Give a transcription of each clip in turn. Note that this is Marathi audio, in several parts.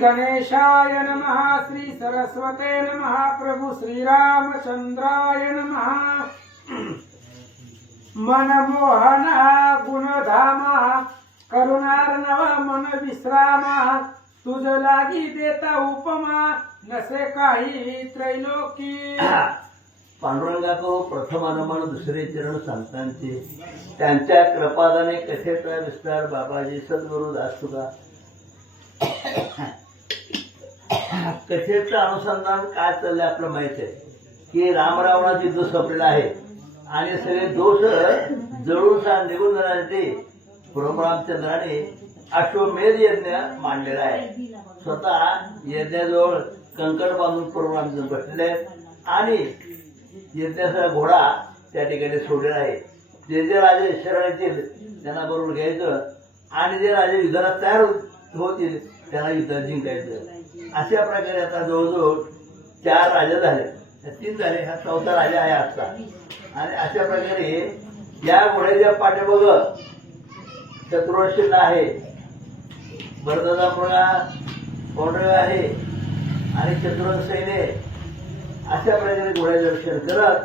गणेशाय नमः, श्री सरस्वते नमः, प्रभु श्रीरामचंद्राय नमः। मनमोहना गुणधामा, करुणार्णव मन विश्रामा, तुझ लागी देता उपमा, नसे काही त्रैलोकी। पांडुरंगाको प्रथम अनुमान दुसरे चरण संतांचे, त्यांच्या कृपादाने कथेचा विस्तार बाबाजी सद्गुरु दासतुका। कथेचं अनुसंधान काय चाललंय आपलं माहित आहे की रामरावणाचं युद्ध संपलेलं आहे आणि सगळे दोष जळून निघून जाण्यासाठी प्रभू रामचंद्राने अश्वमेध यज्ञ मांडलेला आहे। स्वतः यज्ञाजवळ कंकण बांधून प्रभू रामचंद्र बसलेले आहेत आणि यज्ञाचा घोडा त्या ठिकाणी सोडलेला आहे। जे जे राजे शरण येतील त्यांना बरोबर घ्यायचं आणि जे राजे युद्धाला तयार होतील त्यांना युद्ध जिंकायचं। अशा प्रकारे आता जवळजवळ 4 राजे झाले, 3 झाले, हा 4था राजा आहे आजचा। आणि अशा प्रकारे या घोड्याच्या पाठीमाग शत्रुघ्न आहे, भरताचा मुलगा पांडुरंग आहे आणि शत्रुघ्न सैन्य। अशा प्रकारे घोड्याचं रक्षण करत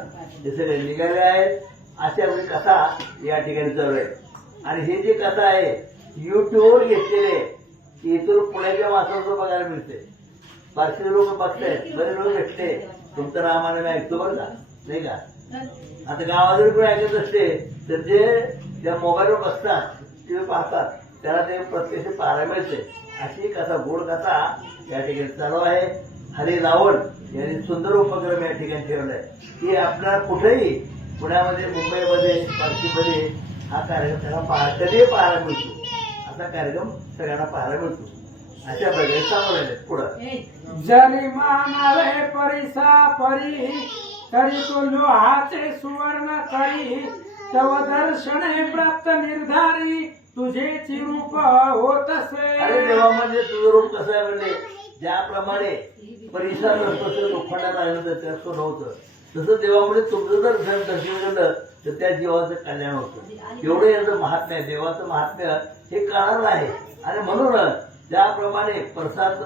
हे सगळे निघाले आहेत। अशा आपली कथा या ठिकाणी चालू आहे आणि ही जी कथा आहे युट्यूबवर घेतलेली आहे की इथून पुण्याच्या माणसाचं बघायला मिळते। बाकीचे लोक बघतायत, बरेच लोक भेटते, तुमचं रामाने मी ऐकतो बरं का, नाही का? आता गावाजवळ कोणी ऐकत असते तर जे त्या मोबाईलवर बसतात, टीव्ही पाहतात, त्याला ते प्रत्यक्ष पाहायला मिळते। अशी कथा, गोड कथा या ठिकाणी चालू आहे। हरी लावण यांनी सुंदर उपक्रम या ठिकाणी ठेवलाय की आपल्याला कुठेही पुण्यामध्ये, मुंबईमध्ये, बार्शीमध्ये हा कार्यक्रम त्याला कधीही पाहायला मिळतो। असा कार्यक्रम सगळ्यांना पाहायला मिळतो। अशा प्रकारे सांगू पुढं जरी मानावे परिसा परी, तरी तो लोहाचे सुवर्ण करी, तव दर्शने प्राप्त निर्धारी, तुझे रूप होतसे। अरे देवा, म्हणजे तुझं रूप कसं आहे म्हणजे ज्याप्रमाणे परिसर नसतो लोखंडात राहिलं तर त्या सोनं होतं, तसं देवामुळे तुमचं जर दर्शन केलं तर त्या जीवाचं कल्याण होतं। एवढं याचं महात्म्य आहे, देवाचं महात्म्य हे कळणार आहे। आणि म्हणून ज्याप्रमाणे पडसाचं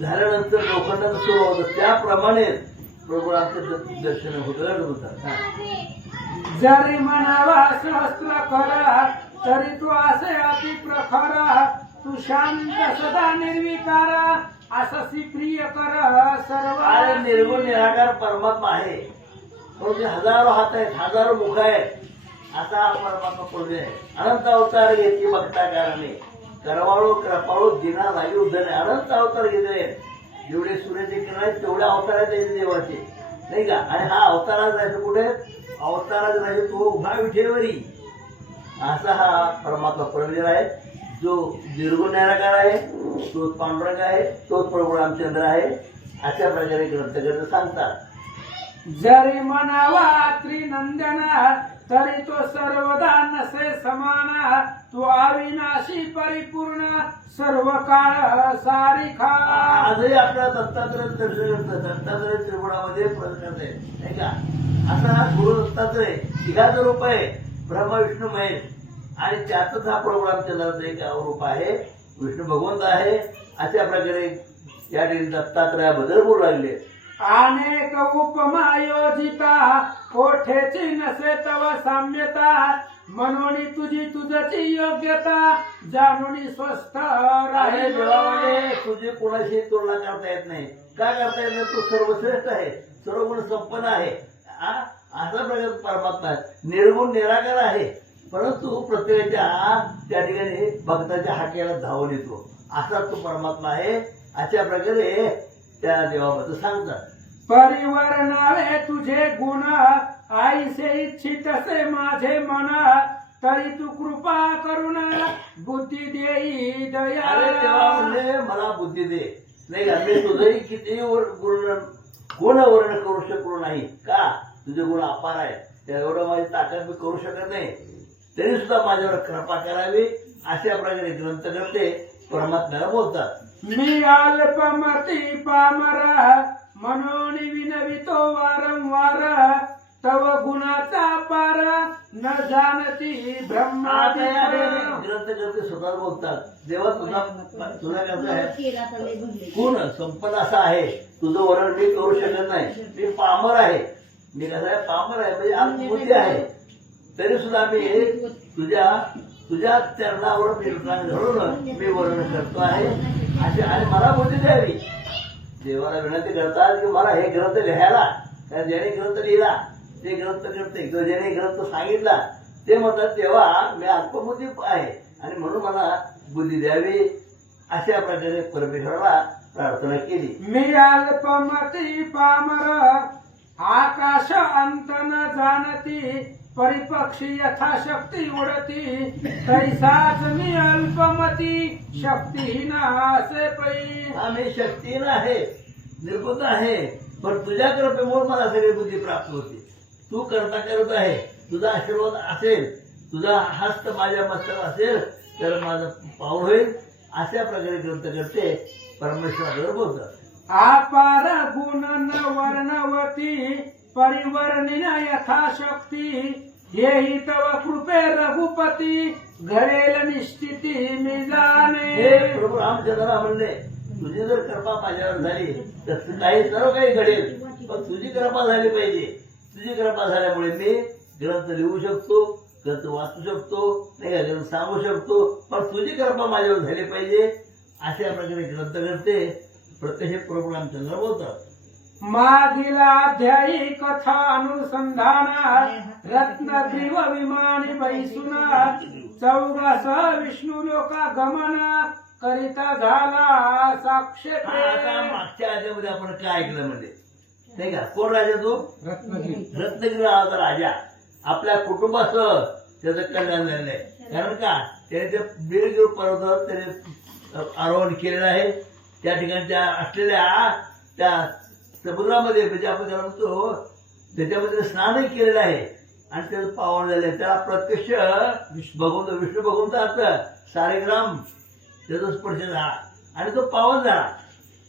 झाल्यानंतर लोखंडाचं सुरू होतं त्याप्रमाणे प्रभू आमचं दर्शन होतं। जरी म्हणावा सहस्त्र करा, तरी तू असे अति प्रखर, तू शांत सदा निर्विकार, अससी प्रिय कर सर्व। अरे निर्गुण निराकार परमात्मा आहे, म्हणजे हजारो हात आहेत, हजारो मुख आहेत, असा हा परमात्मा पुढे आहे। अनंत अवतार घेतली बघता कारणे, करवाळू कृपाळू दिना लागी उद्धणे, अनंत अवतार घेतले। जेवढे सूर्याचे किरण आहेत तेवढे अवतार आहेत त्याचे देवाचे, नाही का? आणि हा अवतारात जायचं कुठे? अवतारात जायचं तो उभा विठेवरी। असा हा परमात्मा परमेश्वर आहे जो निर्गुण निराकार आहे, तोच पांडुरंग आहे, तोच प्रभू रामचंद्र आहे। अशा प्रकारे ग्रंथकर सांगतात। जरी म्हणावा त्रिनंदना, तरी तो सर्वदा नसे समान, तू अविनाशी परिपूर्ण, सर्व काळ सारिखा। आजही आपल्या दत्तात्रय दर्शन करतात, दत्तात्रय त्रिगुणामध्ये प्रकट आहे, नाही का? असा गुरु दत्तात्रय तिघाचं रूप आहे, ब्रह्मा विष्णू महेश, आणि त्यातच हा प्रभू रामचंद्राचं एक रूप आहे, विष्णू भगवंत आहे। अशा प्रकारे या ठिकाणी दत्तात्रयाबद्दल बोलू लागले। अनेक उपमा योजिता, कोठेची नसे तव साम्यता, म्हणून तुझी योग्यता, जाणून स्वस्थ राहे। देवामध्ये तुझी कोणाशी तुलना करता येत नाही। का करता येत नाही? तू सर्वश्रेष्ठ आहे, सर्व गुण संपन्न आहे। असा प्रकार परमात्मा आहे, निर्गुण निराकार आहे, परंतु प्रत्येकाच्या त्या ठिकाणी भक्ताच्या हाकेला धावून येतो, असा तो परमात्मा आहे। अशा प्रकारे त्या देवाबद्दल सांगतात। परिवर्णावे तुझे गुण, आईसे इच्छितसे माझे मन, तरी तू कृपा करुण, बुद्धी देई दया। अरे देवा, म्हणजे मला बुद्धी दे, नाही का? मी तुझंही किती गुण वर्णन करू शकलो नाही का? तुझे गुण अपार आहे, त्या एवढं माझी ताकद मी करू शकत नाही, तरी सुद्धा माझ्यावर कृपा करावी। अशा प्रकारे ग्रंथकर्ते परमात्म्याला बोलतात। मी अल्पमती पामर, म्हणून विनवितो वारंवार, तव गुणाचा पार न जाणती ब्रह्मादी ग्रंथ करते स्वतः बोलतात देवा तुला कसं आहे गुण संपन्न असा आहे तुझं वर्णन मी करू शकत नाही मी पामर आहे मी कसं आहे पामर आहे म्हणजे आत्मबुद्धी आहे तरी सुद्धा मी तुझ्या चरणावर घडून मी वर्णन करतो आहे असे आणि मला बुद्धी द्यावी देवाला विनंती करतात की मला हे ग्रंथ लिहायला कारण ज्याने ग्रंथ लिहिला ते ग्रंथ करते किंवा ज्याने ग्रंथ सांगितला ते म्हणतात तेव्हा मी अल्पबुद्धी आहे आणि म्हणून मला बुद्धी द्यावी अशा प्रकारे परमेश्वराला प्रार्थना केली मी अल्पमती पामर आकाश अंत न जाणती परिपक्षी यथाशक्ती उडती तैसाच मी अल्पमती शक्तीहीन असे पै मी शक्तीहीन आहे निर्बुद्ध आहे पण तुझ्या कृपेमुळे मला सगळी बुद्धी प्राप्त होते तू करता करत आहे तुझा आशीर्वाद असेल तुझा हस्त माझ्या मस्तक असेल तर माझं पाऊल होईल अशा प्रकारे ग्रंथ करते परमेश्वराकडे बोलतात अपार गुण न वर्णवती परिवर्णिन यथाशक्ती हेही तव कृपे रघुपती घडेल निश्चिती मी जाणे हे प्रभू रामचंद्रा म्हणले तुझी जर कृपा माझ्यावर झाली तर काही सर्व काही घडेल पण तुझी कृपा झाली पाहिजे तुझी कृपा झाल्यामुळे मी ग्रंथ लिहू शकतो ग्रंथ वाचू शकतो नाही का ग्रंथ सांगू शकतो पण तुझी कृपा माझ्यावर झाली पाहिजे अशा प्रकारे ग्रंथ करते प्रत्यक्ष प्रभू रामचंद्र बोलतात मागील अध्यायी कथा अनुसंधाना रत्नग्रीव विमानी बैसुना चौघास विष्णू लोका गमना करिता झाला साक्षेप मागच्या अध्यायामध्ये आपण काय ऐकलं म्हणजे नाही का कोण राजा तो रत्नगिरी रत्नगिरी नावाचा राजा आपल्या कुटुंबासह त्याचं कल्याण झालेलं आहे कारण का त्याने ते बिरगिर पर्वतावर त्याने आरोहण केलेलं आहे त्या ठिकाणच्या असलेल्या त्या समुद्रामध्ये म्हणजे आपण त्याला म्हणतो त्याच्यामध्ये स्नानही केलेलं आहे आणि त्याचं पावन झालं आहे त्याला प्रत्यक्ष विष्णू भगवंताचा सारेग्राम त्याचा स्पर्श झाला आणि तो पावन झाला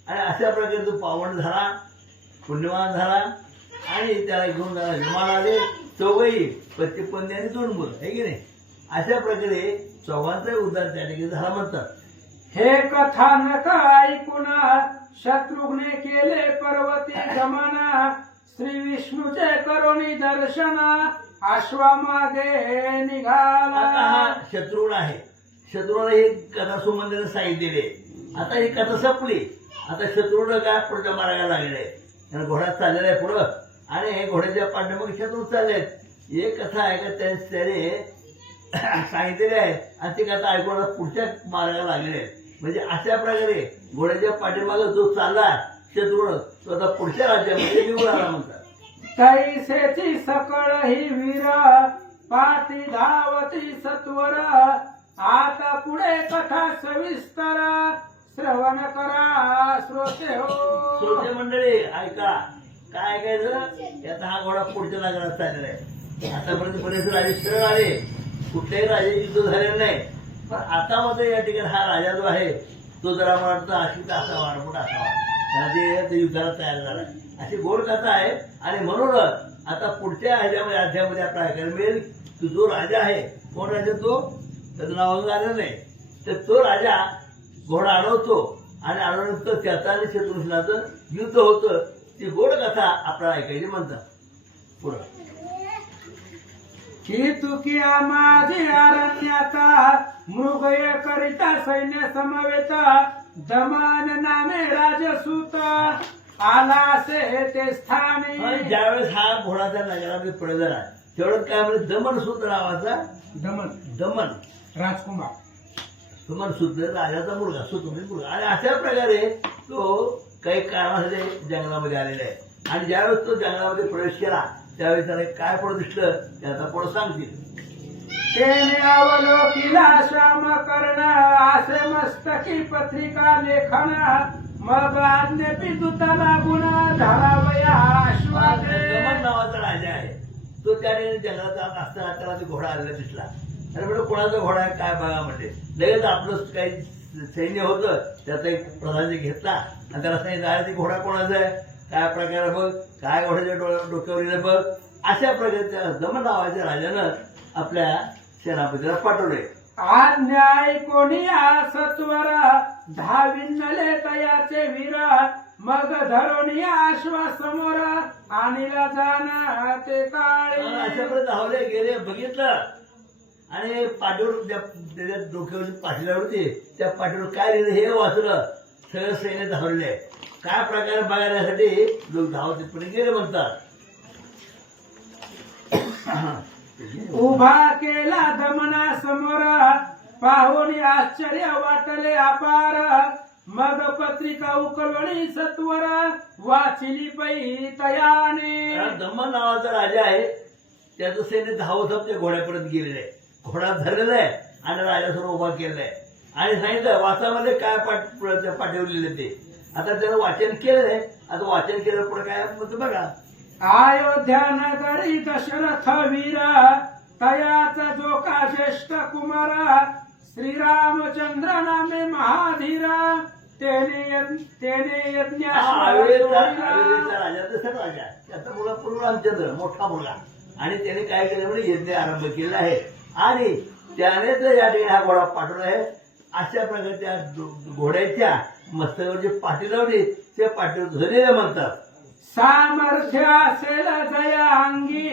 आणि अशा प्रकारे तो पावन झाला पुण्यवान झाला आणि त्याला घेऊन जाणार विमान आले चौघही पती पत्नी आणि 2 मुलं आहे की नाही अशा प्रकारे चौघांचा उद्धार त्या ठिकाणी झाला म्हणतात हे कथानक ऐकून शत्रुघ्ने केले पर्वती गमना श्री विष्णूचे करुणी दर्शन अश्वामागे निघाला शत्रुघ्न आहे शत्रुघ्न ही कथा सुमंतीने सांगितलेली आहे आता ही कथा संपली आता शत्रुघ्न काय पुढच्या मार्गाला लागले आणि घोडा चाललेला आहे पुढं आणि घोड्याच्या पाठीमागे शत्रू चाललेत एक कथा आहे का त्याने सांगितलेली आहे आणि ती कथा ऐकून पुढच्या मार्गाला लागलेले आहेत म्हणजे अशा प्रकारे घोड्याच्या पाठीमागे जो चालला शत्रुघ्न तो आता पुढच्या राज्यामध्ये निघून आला म्हणतात तैसेची सकळ ही वीर पाती धावती सत्वर आता पुढे कथा सविस्तर श्रवण करा श्रोते हो श्रोते मंडळी ऐका काय ऐकायचं याचा हा घोडा पुढच्या नगरात चाललेला आहे आतापर्यंत बरेच राजे सरळ आले कुठल्याही राजे युद्ध झालेलं नाही पण आता मध्ये या ठिकाणी हा राजा जो आहे तो जरा मला वाटतं अशीच असावा वाढपुट असावा ते युद्धाला तयार झाला अशी गोड कथा आहे आणि म्हणूनच आता पुढच्या ह्याच्यामध्ये अध्यायामध्ये आपल्याला ऐकायला मिळेल की जो राजा आहे कोण राजा तो त्याचं नाव अजून आलं नाही तर तो राजा घोडा अडवतो आणि अडवल्यानंतर त्याचा आणि शत्रुघ्नाचं युद्ध होतं ती गोड कथा आपल्याला ऐकायची म्हणतात पुढं की तुकिया माझी अरण्याता मृगय करिता सैन्य समवेता दमन नामे राजसूत आला से ते स्थानी ज्यावेळेस हा घोडा त्या नगरामध्ये पुढे झाला तेवढं काय म्हणजे दमनसूत नावाचा दमन राजकुमार दमनसूत राजाचा मुलगा सूत म्हणजे मुलगा आणि अशा प्रकारे तो काही कारणासाठी जंगलामध्ये आलेला आहे आणि ज्यावेळेस तो जंगलामध्ये प्रवेश केला त्यावेळेस त्याला काय पुढे दिसलं ते आता पुढे सांगतील तेने अवलोकिला श्याम कर्ण आसे मस्तकी पत्रिका लेखन मग आज्ञेपी दूता लागून धरावया आश्वादे दमन नावाचा राजा आहे तो त्या ठिकाणी जंगलात जात असताना त्याला ते घोडा आलेला दिसला अरे म्हणजे कोणाचा घोडा आहे काय बघा म्हणजे लगेच आपलं काही सैन्य होतं त्याचा एक प्रधान घेतला आणि त्याला सांगितलं अरे ते घोडा कोणाचा आहे काय प्रकार बघ काय घोड्याच्या डोक्यावर बघ अशा प्रकारच्या दमन नावाच्या राजानं आपल्या सेनापतीला पाठवले. आज्ञाय कोणी सत्वर धाविनले तयाचे वीर मग धरुणी आश्वा समोर आणीला जाना ते काळे. अशा प्रकारे धावले गेले, बघितलं आणि पाठीवर त्याच्या डोक्यावर पाठीला होती त्या पाठीवर काय लिहिलं हे वाचलं. सगळं सैन्य धावले. काय प्रकारे बघण्यासाठी लोक धाव तिथपर्यंत गेले म्हणतात. उभा केला दमना समोर पाहुणी आश्चर्य वाटले अपार मग पत्रिका उकलवली सत्वर वाचिली पै तयाने. दमन नावाचा राजा आहे, त्याचं सैन्य धावत त्या घोड्यापर्यंत गेलेलं आहे. घोडा धरलेला आहे आणि राजासमोर उभा केलेला आहे आणि सांगितलं वाचामध्ये काय पाठवलेलं ते. आता त्यानं वाचन केलेलं आहे. आता वाचन केलं पुढे काय म्हणतो बघा. अयोध्या नगरी दशरथ वीर तयाचा जो का ज्येष्ठ कुमार श्रीरामचंद्र नामे महाधीरा तेने अयोध्येचा राजा दशरथ राजा त्याचा मुलगा पूर्ण रामचंद्र मोठा मुलगा आणि त्याने काय केलं म्हणजे यज्ञ आरंभ केला आहे आणि त्याने तर या ठिकाणी हा घोडा पाठवला आहे. अशा प्रकारे त्या घोड्याच्या मस्तकावर जी पाठी लावली त्या पाठीवर धरलेल्या म्हणतात. सामर्थ्य असेल जया अंगी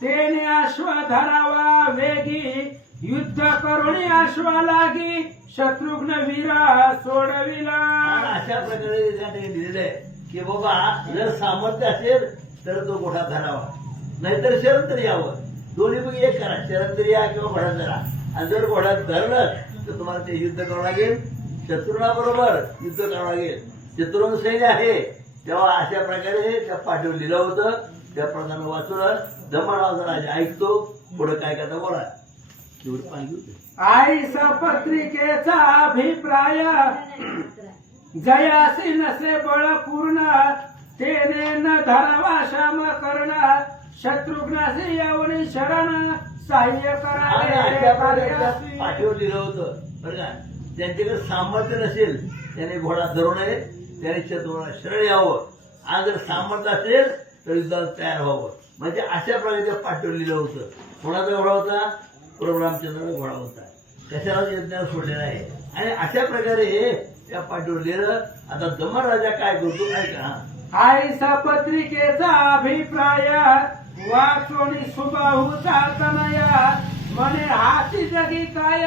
तेने अश्व धरावा वेगी युद्ध करुणी अश्वा लागी शत्रुघ्न वीरा सोडविला. अशा प्रकारे त्या ठिकाणी लिहिलेलं आहे की बाबा जर सामर्थ्य असेल तर तो घोडा धरावा, नाहीतर शरण तरी यावं. दोन्हीपैकी एक करा, शरण तरी या किंवा घोडा धरा. आणि जर घोडा धरलं तर तुम्हाला ते युद्ध करावं लागेल, शत्रुघ्नाबरोबर युद्ध करावं लागेल. शत्रुघ्न सैन्य आहे तेव्हा अशा प्रकारे त्या पाठीवर लिहिलं होतं. त्या प्रकारे वाचून दमनाचा राजा ऐकतो. पुढे काय करता बोला. आईसा पत्रिकेचा अभिप्राय जयासी नसे बळ पूर्ण तेने न धरावा श्याम कर्ण शत्रुघ्नासी येऊन शरण सहाय्य अशा प्रकारे त्या करावे. पाठीवर लिहिलं होतं बरं का. ज्यांच्याकडे सामर्थ्य नसेल त्याने घोडा धरू नये, त्याने शत्रूला शरण यावं. आणि जर सामर्थ्य असेल तर युद्धाला तयार व्हावं. म्हणजे अशा प्रकारे त्या पाठीवर लिहिलं होतं. कोणाचा घोडा होता? प्रभू रामचंद्राचा घोडा होता. कशाला यज्ञाला सोडलेला आहे आणि अशा प्रकारे त्या पाठीवर लिहिलं. आता दमन राजा काय करतो काय का आईसा पत्रिकेचा अभिप्राय वाचोनी सुबाहू चालतनया म्हणे हाती जगी काय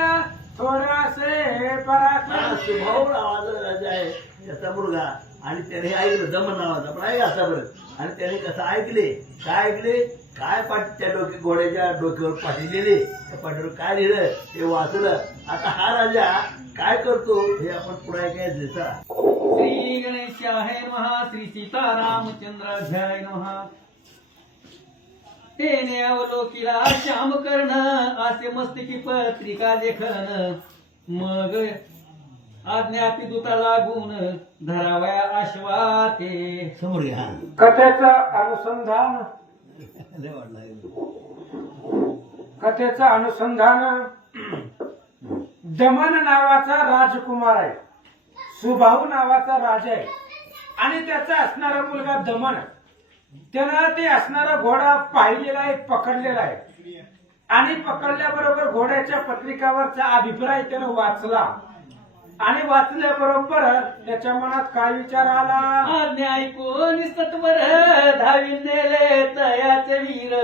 थोडासे पराक्रम. सुभाऊ नावाचा राजा आहे त्याचा मुलगा आणि त्याने ऐकलं दमन नावाचा पण आहे आतापर्यंत. आणि त्याने कसं ऐकले काय ऐकले काय त्या घोड्याच्या डोक्यावर पाठी लिहिली, त्या पाठीवर काय लिहिलं ते वाचलं. आता हा राजा काय करतो हे आपण पुढे ऐकायचं. श्री गणेशाय नमः. श्री सीतारामचंद्राध्याय नमः. तेने अवलोकिला श्याम कर्ण असे मस्तकी पत्रिका लेखन मग आज्ञापी दूता लागून धरावया आश्वा ते. समोर घ्या. कथेचं अनुसंधान कथेचं अनुसंधान दमन नावाचा राजकुमार आहे, सुबाहू नावाचा राजा आहे आणि त्याचा असणारा मुलगा दमन. त्यानं ते असणारा घोडा पाहिलेला आहे, पकडलेला आहे आणि पकडल्याबरोबर घोड्याच्या पत्रिकावरचा अभिप्राय त्यानं वाचला आणि वाचल्याबरोबर त्याच्या मनात काय विचार आला. आज्ञा ऐकून सत्वर धावी नेले तयाचे वीर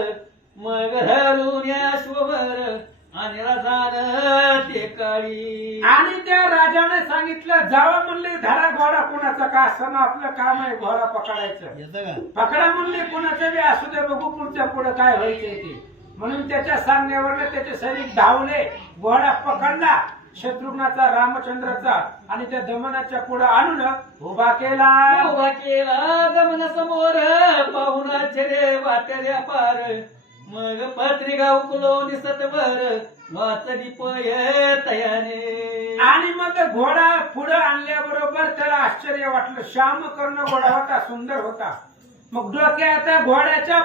मग हरून अश्ववर आणि राजान ते काळी. आणि त्या राजाने सांगितलं जावा म्हणले धरा घोडा कुणाचा का असं आपलं काम आहे घोडा पकडायचं. येतं का? पकडा म्हणले कुणाचं बी असू दे बघू पुढच्या पुढे काय व्हायचंय ते. म्हणून त्याच्या सांगण्यावर त्याचे सैनिक धावले, घोडा पकडला शत्रुघ्नाचा रामचंद्राचा आणि त्या दमनाच्या पुढे आणून उभा केला. उभा केला दमन समोर पाहून आश्चर्य वाटले अपार मग पत्रिका उकलून सत्वर वाचली पय तयाने. आणि मग घोडा पुढे आणल्याबरोबर त्याला आश्चर्य वाटलं. श्यामकर्ण घोडा होता, सुंदर होता. मग डोक्यात घोड्याच्या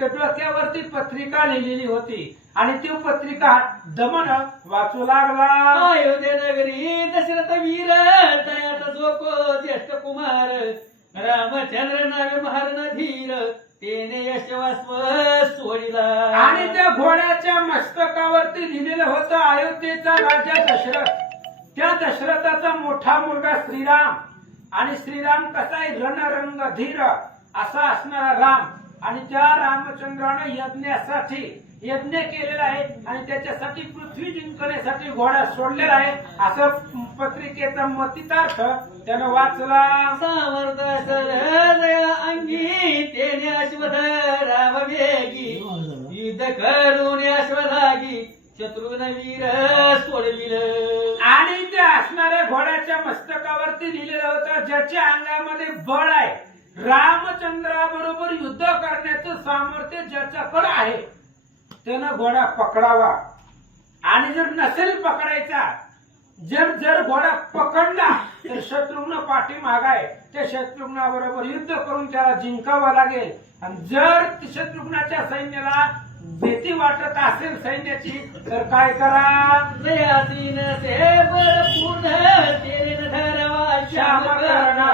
डोक्यावरती पत्रिका लिहिलेली होती आणि ती पत्रिका दमन वाचू लागला. अयोध्ये नगरी दशरथ वीर तयाचा जो को ज्येष्ठ कुमार रामचंद्र नावे महारण धीर तेने यशवास्व सोडिला. आणि त्या घोड्याच्या मस्तकावरती लिहिलेलं होतं अयोध्येचा राजा दशरथ. त्या दशरथाचा मोठा मुलगा श्रीराम. आणि श्रीराम कसा आहे, रणरंग धीर असा असणारा राम. आणि त्या रामचंद्राने यज्ञ केलेला आहे आणि त्याच्यासाठी पृथ्वी जिंकण्यासाठी घोडा सोडलेला आहे असं पत्रिकेचा मतितार्थ त्यानं वाचला. सामर्थ सरदया अंगी तेने अश्वथ राम वेगी. युद्ध करून अश्वलागी शत्रुघ्न वीर सोडविल. आणि त्या असणाऱ्या घोड्याच्या मस्तकावरती लिहिलेलं होतं ज्याच्या अंगामध्ये बळ आहे, रामचंद्राबरोबर युद्ध करण्याचं सामर्थ्य ज्याच्याकडे आहे त्यानं घोडा पकडावा. आणि जर नसेल पकडायचा, जर घोडा पकडला तर शत्रुघ्न पाठीमाग आहे, त्या शत्रुघ्नाबरोबर युद्ध करून त्याला जिंकावं लागेल. आणि जर शत्रुघ्नाच्या सैन्याला भीती वाटत असेल सैन्याची तर काय करा, जयासीन से बळ पूर्ण तेने धरावा श्याम कर्ण.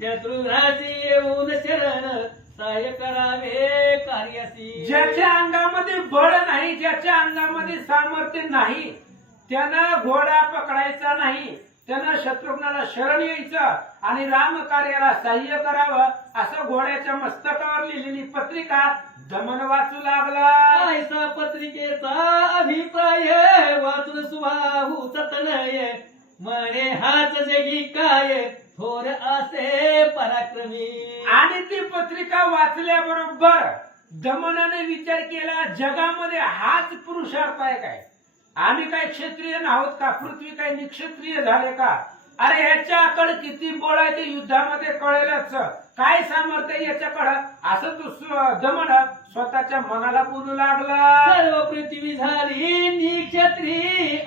शत्रुघ्नाची येऊन शरण सहाय्य करावे कार्यासी. ज्याच्या अंगामध्ये बळ नाही, ज्याच्या अंगामध्ये सामर्थ्य नाही त्यानं घोडा पकडायचा नाही, त्यानं शत्रुघ्नाला शरण यायचं आणि रामकार्याला सहाय्य करावं असं घोड्याच्या मस्तकावर लिहिलेली पत्रिका दमन वाचू लागला. ऐसा पत्रिकेचा अभिप्राय वाचून सुभाहू तनय. म्हणे हाच जगी काय थोर असे पराक्रमी. आणि ती पत्रिका वाचल्याबरोबर दमनाने विचार केला, जगामध्ये हाच पुरुषार्थ आहे काय? आम्ही काय क्षत्रिय नाहोत का? पृथ्वी काय निक्षत्रिय झाले का? अरे ह्याच्याकडे किती बळ आहे ते युद्धामध्ये कळेलच. काय सामर्थ्य याच्याकडं असं तो दमन स्वतःच्या मनाला बोलू लागला. सर्व पृथ्वी झाली निक्षत्री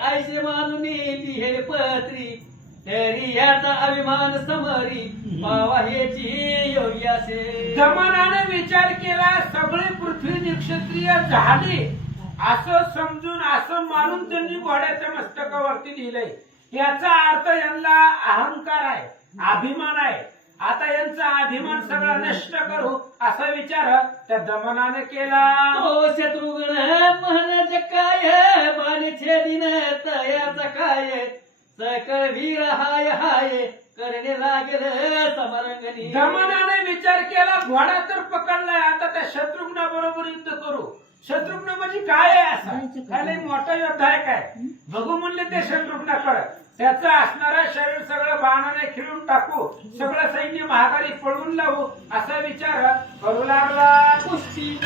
ऐसे मानून लिहेल पत्री. तरी याचा अभिमान समरी पावा ह्याची योग्य असे. दमनाने विचार केला, सगळे पृथ्वी निक्षत्रिय झाली असं समजून असं मानून त्यांनी घोड्याच्या मस्तकावरती लिहिलंय. याचा अर्थ यांना अहंकार आहे, अभिमान आहे. आता यांचा अभिमान सगळा नष्ट करू असा विचार त्या दमनाने केला. ओ शत्रुघ्न म्हणज काय बाणी छेदिन तयाचा काय. सकळ वीर हाय हाय करणे लागेल समरंगणी. दमनाने विचार केला, घोडा तर पकडलाय, आता त्या शत्रुघ्ना बरोबर युद्ध करू. शत्रुघ्न म्हणजे काय आहे असं? काय लय मोठा योद्धा आहे काय? बघू म्हणले ते शत्रुघ्नाकडे. त्याचं असणारं शरीर सगळं बाणाने खिळून टाकू, सगळं सैन्य महागारी पळवून लावू असा विचार करू लागला. कुस्ती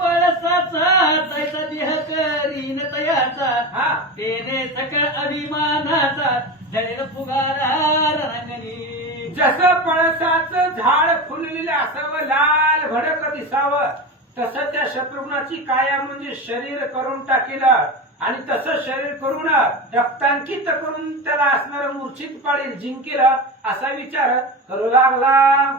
पळसाचा तैसा देह करीन तयाचा. हा तेने सकळ अभिमानाचा जळेल फुगारा रंगणी. जसं पळसाचं झाड फुललेलं असावं, लाल भडक दिसावं, तसं त्या शत्रुघ्नाची काया म्हणजे शरीर करून टाकेलं. आणि तसं शरीर करून रक्तांकित करून त्याला असणारं मूर्छित पाडेल, जिंकेल असा विचार करू लागला.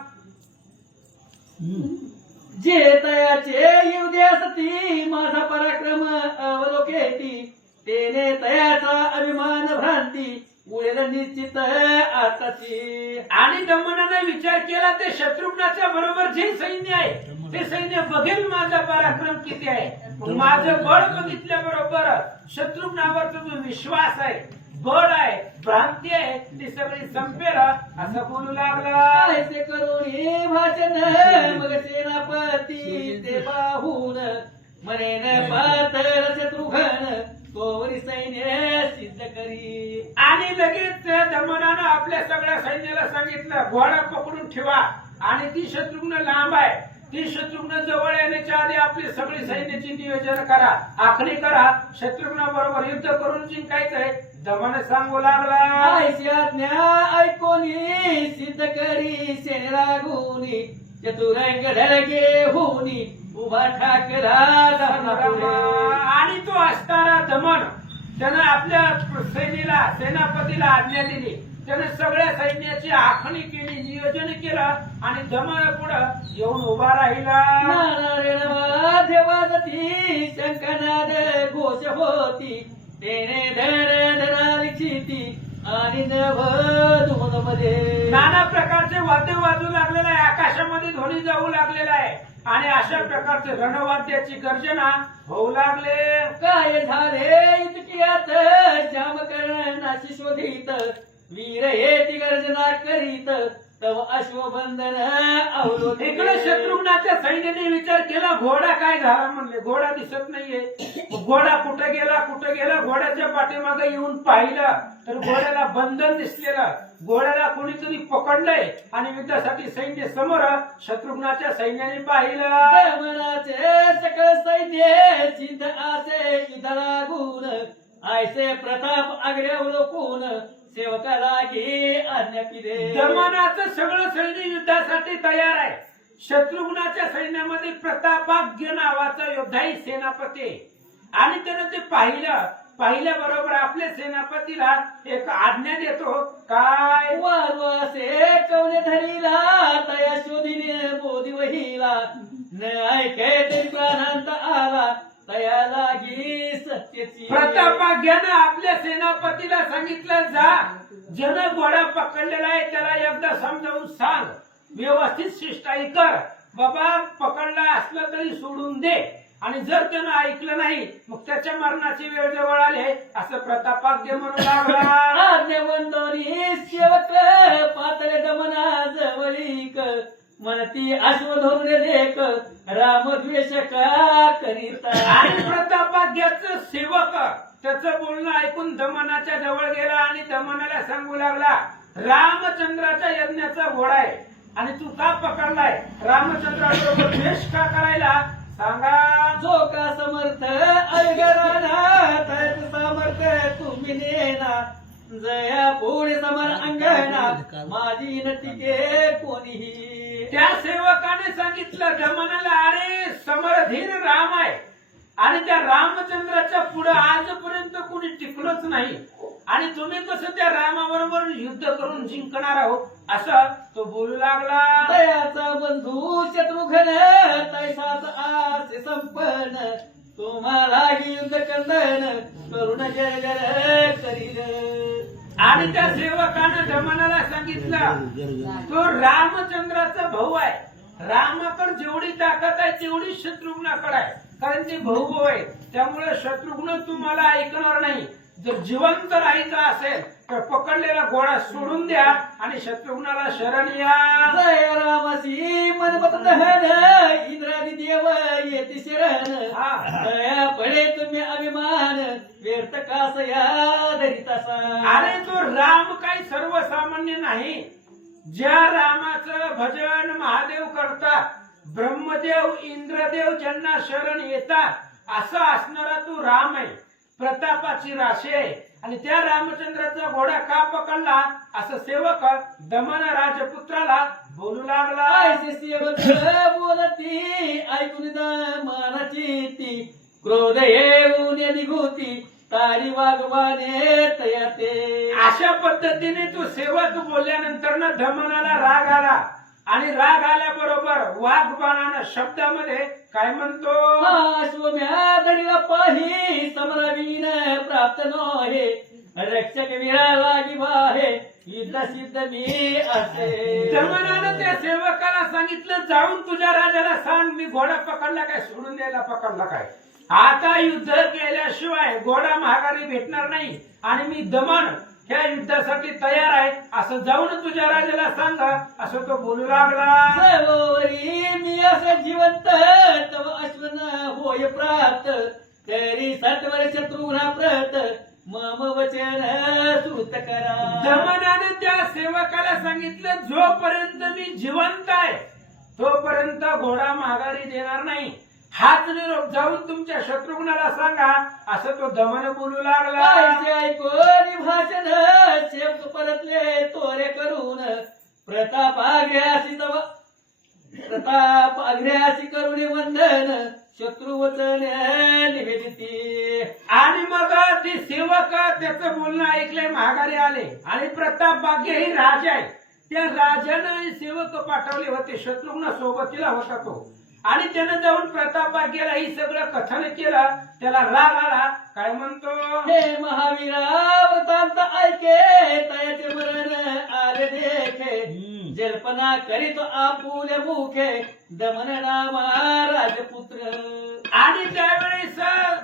जे तयाचे येऊ दे असती माझा पराक्रम अवलोकेती. तेने तयाचा अभिमान भ्रांती उडेल निश्चित आताची. आणि दमनाने विचार केला, ते शत्रुघ्नाच्या बरोबर जे सैन्य आहे ते सैन्य बघेल माझा पराक्रम किती आहे. माझं बळ बघितल्या बरोबर शत्रुघ्नावरचा जो विश्वास आहे, बळ आहे, भ्रांती आहे ती सगळी संपेल असं बोलू लागला. ऐसे करून भाषण मग सेनापती ते पाहून मनेन पातर शत्रुघ्न तोवरी सैन्य सिद्ध करी. आणि लगेच दमनानं आपल्या सगळ्या सैन्याला सांगितलं, घोडा पकडून ठेवा आणि ती शत्रुघ्न लांब आहे, ती शत्रुघ्न जवळ येण्याच्या आधी आपली सगळी सैन्याची नियोजन करा, आखणी करा, शत्रुघ्नाबरोबर युद्ध करून जिंकायचंय. दमन सांगू लागला. ऐशी आज्ञा ऐकोनी सिद्ध करी सेने लागूनी. चतुरंग ढळगे होऊनी उभा ठाकरा धर्मापुढे. आणि तो असताना दमन त्यानं आपल्या सेनापतीला आज्ञा दिली. त्याने सगळ्या सैन्याची आखणी केली, नियोजन केलं आणि दमन पुढं येऊन उभा राहिला. नारायण देवादती शंकनाद घोष होती. तेने धर धरा लिखिती आणि नभ मध्ये नाना प्रकारच्या प्रकारचे वाद्य वाजू लागलेलं आहे, आकाशामध्ये ध्वनी जाऊ लागलेला आहे आणि अशा प्रकारचे रणवाद्याची गर्जना होऊ लागले. काय झाले इतक्यात श्यामकर्ण नाशी शोधित वीर हे गर्जना करीत तव अश्वबंधन अवलोक. इकडे शत्रुघ्नाच्या सैन्याने विचार केला घोडा काय झाला म्हणले, घोडा दिसत नाहीये. घोडा कुठे गेला घोड्याच्या पाठीमागे येऊन पाहिलं तर घोड्याला बंधन दिसलेलं, घोड्याला कोणीतरी पकडलंय आणि युद्धासाठी सैन्य समोर शत्रुघ्नाच्या सैन्याने पाहिलं. मनाचे सकळ सैन्य सिद्ध आसे युद्धाला गुण ऐसे प्रताप आग्रे अवलोकून सेवकाला घे आज्ञा पिले. दमनाचं सगळं सैन्य युद्धासाठी तयार आहे. शत्रुघ्नाच्या सैन्यामध्ये प्रतापाग्य नावाचा योद्धाही सेनापती आहे. आणि त्यानं ते पाहिल्याबरोबर आपल्या सेनापतीला एक आज्ञा देतो. काय? वारवासे कवने धरीला तया शोधिने बोधी वहिला न ऐके तरी प्राणांत आला तया लागी सत्यची. प्रतापाग्यानं आपल्या सेनापतीला सांगितलं जा ज्यानं घोडा पकडलेला आहे त्याला एकदा समजावून सांग, व्यवस्थित शिष्टाई कर. बाबा पकडला असलं तरी सोडून दे आणि जर त्यानं ऐकलं नाही मग त्याच्या मरणाची वेळ जवळ आले असं प्रतापाग्य म्हणू लागला. आज्ञावंतोनी सेवक पातळे दमना जवळीक म्हणती अश्व धरून देख रामद्वेष का करीता. आणि प्रतापाग्याचं सेवक त्याचं बोलणं ऐकून दमनाच्या जवळ गेला आणि दमनाला सांगू लागला रामचंद्राच्या यज्ञाचा घोडा आहे आणि तू का पकडलाय, रामचंद्राबरोबर द्वेष का करायला सांगा. जो का समर्थ अवघराना तयाच सामर्थ तुम्ही नेना जया पुढे समर अंगणा माझी नटिके कोणीही. त्या सेवकाने सांगितलं दमनाला अरे समरधीर राम आहे आणि त्या रामचंद्राच्या पुढे आजपर्यंत कोणी टिकलोच नाही आणि तुम्ही कसं त्या रामाबरोबर युद्ध करून जिंकणार आहोत असं तो बोलू लागला. दयाचा बंधू शत्रुघ्न तैसाच आसे संपन्न तुम्हाला युद्ध कंदन करुण जर करील. आणि त्या सेवकानं दमनाला सांगितलं तो रामचंद्राचा भाऊ आहे, रामाकडे जेवढी ताकद आहे तेवढी शत्रुघ्नाकडे आहे कारण ते भाऊ आहे. त्यामुळे शत्रुघ्न तुम्हाला ऐकणार नाही. जर जिवंत राहायचं असेल तर पकडलेला घोडा सोडून द्या आणि शत्रुघ्नाला शरण या. जय रामसी मनपत दहन इंद्रादी देव येते शरण दया पडे तुम्ही अभिमान व्यर्थ कास या धरितासा. अरे तो राम काही सर्वसामान्य नाही. ज्या रामाचं भजन महादेव करतात, ब्रह्मदेव इंद्रदेव ज्यांना शरण येतात असं असणारा तो राम आहे, प्रतापाची राशी आहे. आणि त्या रामचंद्राचा घोडा का पकडला असं सेवक दमन राजपुत्राला बोलू लागला. ऐसे सेवक बोलती ऐकून मानाची ती क्रोध येऊन निघूती तारी वागवाने तयाते. अशा पद्धतीने तो सेवक बोलल्यानंतर ना दमनाला राग आला आणि राग आल्याबरोबर वाघबाणानं शब्दामध्ये काय म्हणतो. अश्वम्या दडीला पाही समरवीन प्राप्त नोहे रक्षक विरा लागी बाहे युद्ध सिद्ध मी असे. दमनानं त्या सेवकाला सांगितलं जाऊन तुझ्या राजाला सांग मी घोडा पकडला काय सोडून द्यायला पकडला काय. आता युद्ध केल्याशिवाय घोडा महागारी भेटणार नाही आणि मी दमन ह्या युद्धासाठी तयार आहे असं जाऊन तुझ्या राजाला सांगा असं तो बोलू लागला. सर्वरी मी असं जिवंत तव अश्वन होय प्राप्त तरी सत्वर शत्रुघ्ना प्रत मम वचन श्रुत करा. दमनानं त्या सेवकाला सांगितलं जोपर्यंत मी जिवंत आहे तोपर्यंत घोडा माघारी देणार नाही. हाच निरोप जाऊन तुमच्या शत्रुघ्नाला सांगा असं तो दमन बोलू लागला. ऐकून भाषण शेवट परतले तोरे करून प्रताप आग्र्यासी करुणी वंदन शत्रुवचन निवेदिती. आणि मग ते सेवक त्याचं बोलणं ऐकलंय माघारी आले आणि प्रताप भाग्य ही राजा आहे. त्या राजानं सेवक पाठवले होते, शत्रुघ्न सोबतीला होता तो आणि त्यानं जाऊन प्रतापाग्याला ही सगळं कथन केलं. त्याला राग आला. काय म्हणतो. हे महावीरा वृत्तांत ऐके तयाचे मरण आले देखे जल्पना करीत आपुले मुखे दमन नामा राजपुत्र. आणि त्यावेळेस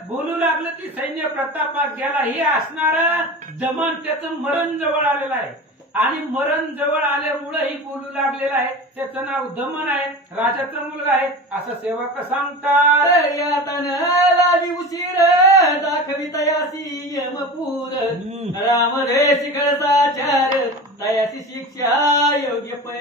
बोलू लागलं की सैन्य प्रतापात गेला. हे असणार दमन त्याचं मरण जवळ आलेलं आहे आणि मरण जवळ आल्यामुळे ही बोलू लागलेलं आहे. त्याचं नाव दमन आहे, राजाचा मुलगा आहे असं सेवक सांगतात. यातन लावी उशीर दाखवी तयासी यमपूर. राम रे शिखळसाचार तयासी शिक्षा योग्य पै.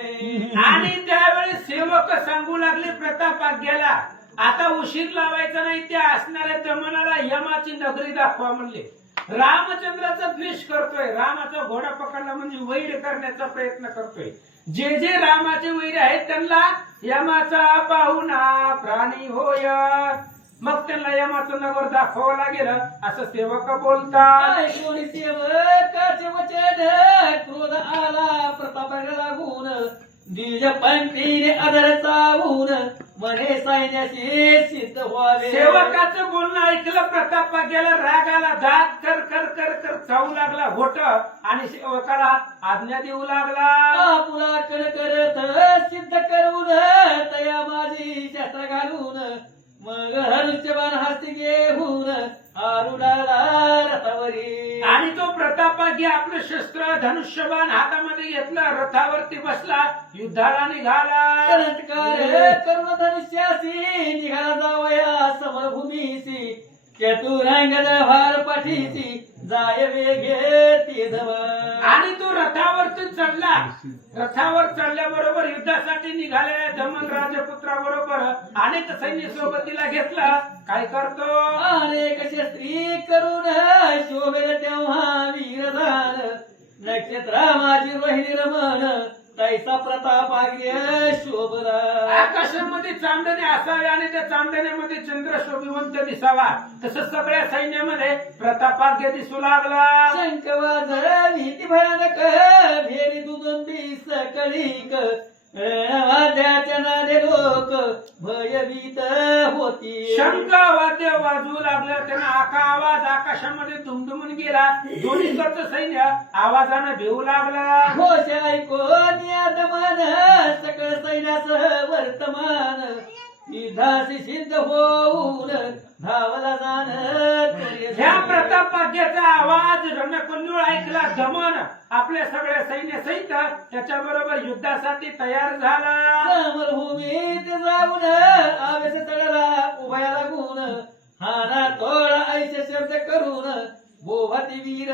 आणि त्यावेळेस सेवक सांगू लागले प्रतापात गेला, आता उशीर लावायचा नाही. त्या असणाऱ्या दमनाला यमाची नगरी दाखवा म्हणले. रामचंद्राचा द्वेष करतोय, रामाचा घोडा पकडला म्हणजे वैर करण्याचा प्रयत्न करतोय. जे जे रामाचे वैर आहेत त्यांना यमाचा पाहुणा प्राणी होय. मग त्यांना यमाचं नगर दाखवावं लागेल असं सेवक बोलतात. ऐकून सेवकाचे वचन क्रोध आला प्रतापाला लागून. द्विज पंक्तीने आदर चावून म्हणे सैन्याशी सिद्ध व्हावे. सेवकाचं बोलणं ऐकलं प्रताप गेला, राग आला, दात कर कर कर कर चावू लागला होट आणि सेवकाला आज्ञा देऊ लागला. आपुला कण करत सिद्ध करून तया माझी शस्त्र घालून. मग हनुष्यबाण हस्ती घेऊन आरुडाला रथावरी. आणि तो प्रतापाजी आपलं शस्त्र धनुष्यबाण हातामध्ये घेतलं, रथावरती बसला, युद्धाला निघाला. चमत्कार करून धनुष्यासी निघाला जावया समरभूमीसी. चतुरंगद भार पाठीसी जाय वेगे ते जवळ. आणि तो रथावरती चढला. रथावर चढल्याबरोबर युद्धासाठी निघालेल्या दमन राजपुत्राबरोबर अनेक सैन्य सोबतीला घेतला. काय करतो? अनेक शस्त्री करून शोभेल तेव्हा वीरदान. नक्षत्रा माझी रोहिणी रमण तैसा प्रताप आग्र्य शोभला. आकाशामध्ये चांदणे असावे आणि त्या चांदण्यामध्ये चंद्र शोभिवंत दिसावा. तसं सगळ्या सैन्यामध्ये प्रतापाग्य दिसू लागला. शंकवाज भीती भयानक भेरी दुदंबी सकळीक. वाद्याच्या नादे लोक भयभीत होती. शंख वाद्य वाजवू लागलं. त्यांना आवाज आकाशामध्ये दुमदुमून गेला. दोन्हीकडचं सैन्य आवाजानं भिवू लागला. घोष ऐकून दमन सकळ सैन्यासह वर्तमान. युद्धासी सिद्ध होऊन धावला जाण. ह्या प्रतापाग्याचा आवाज रणकल्लोळ ऐकला. दमन आपल्या सगळ्या सैन्य सहित त्याच्याबरोबर युद्धासाठी तयार झाला. समरभूमीत जाऊन आवेश चढला उभया लागून. हाना तोडा ऐसे शब्द करून बोभाती वीर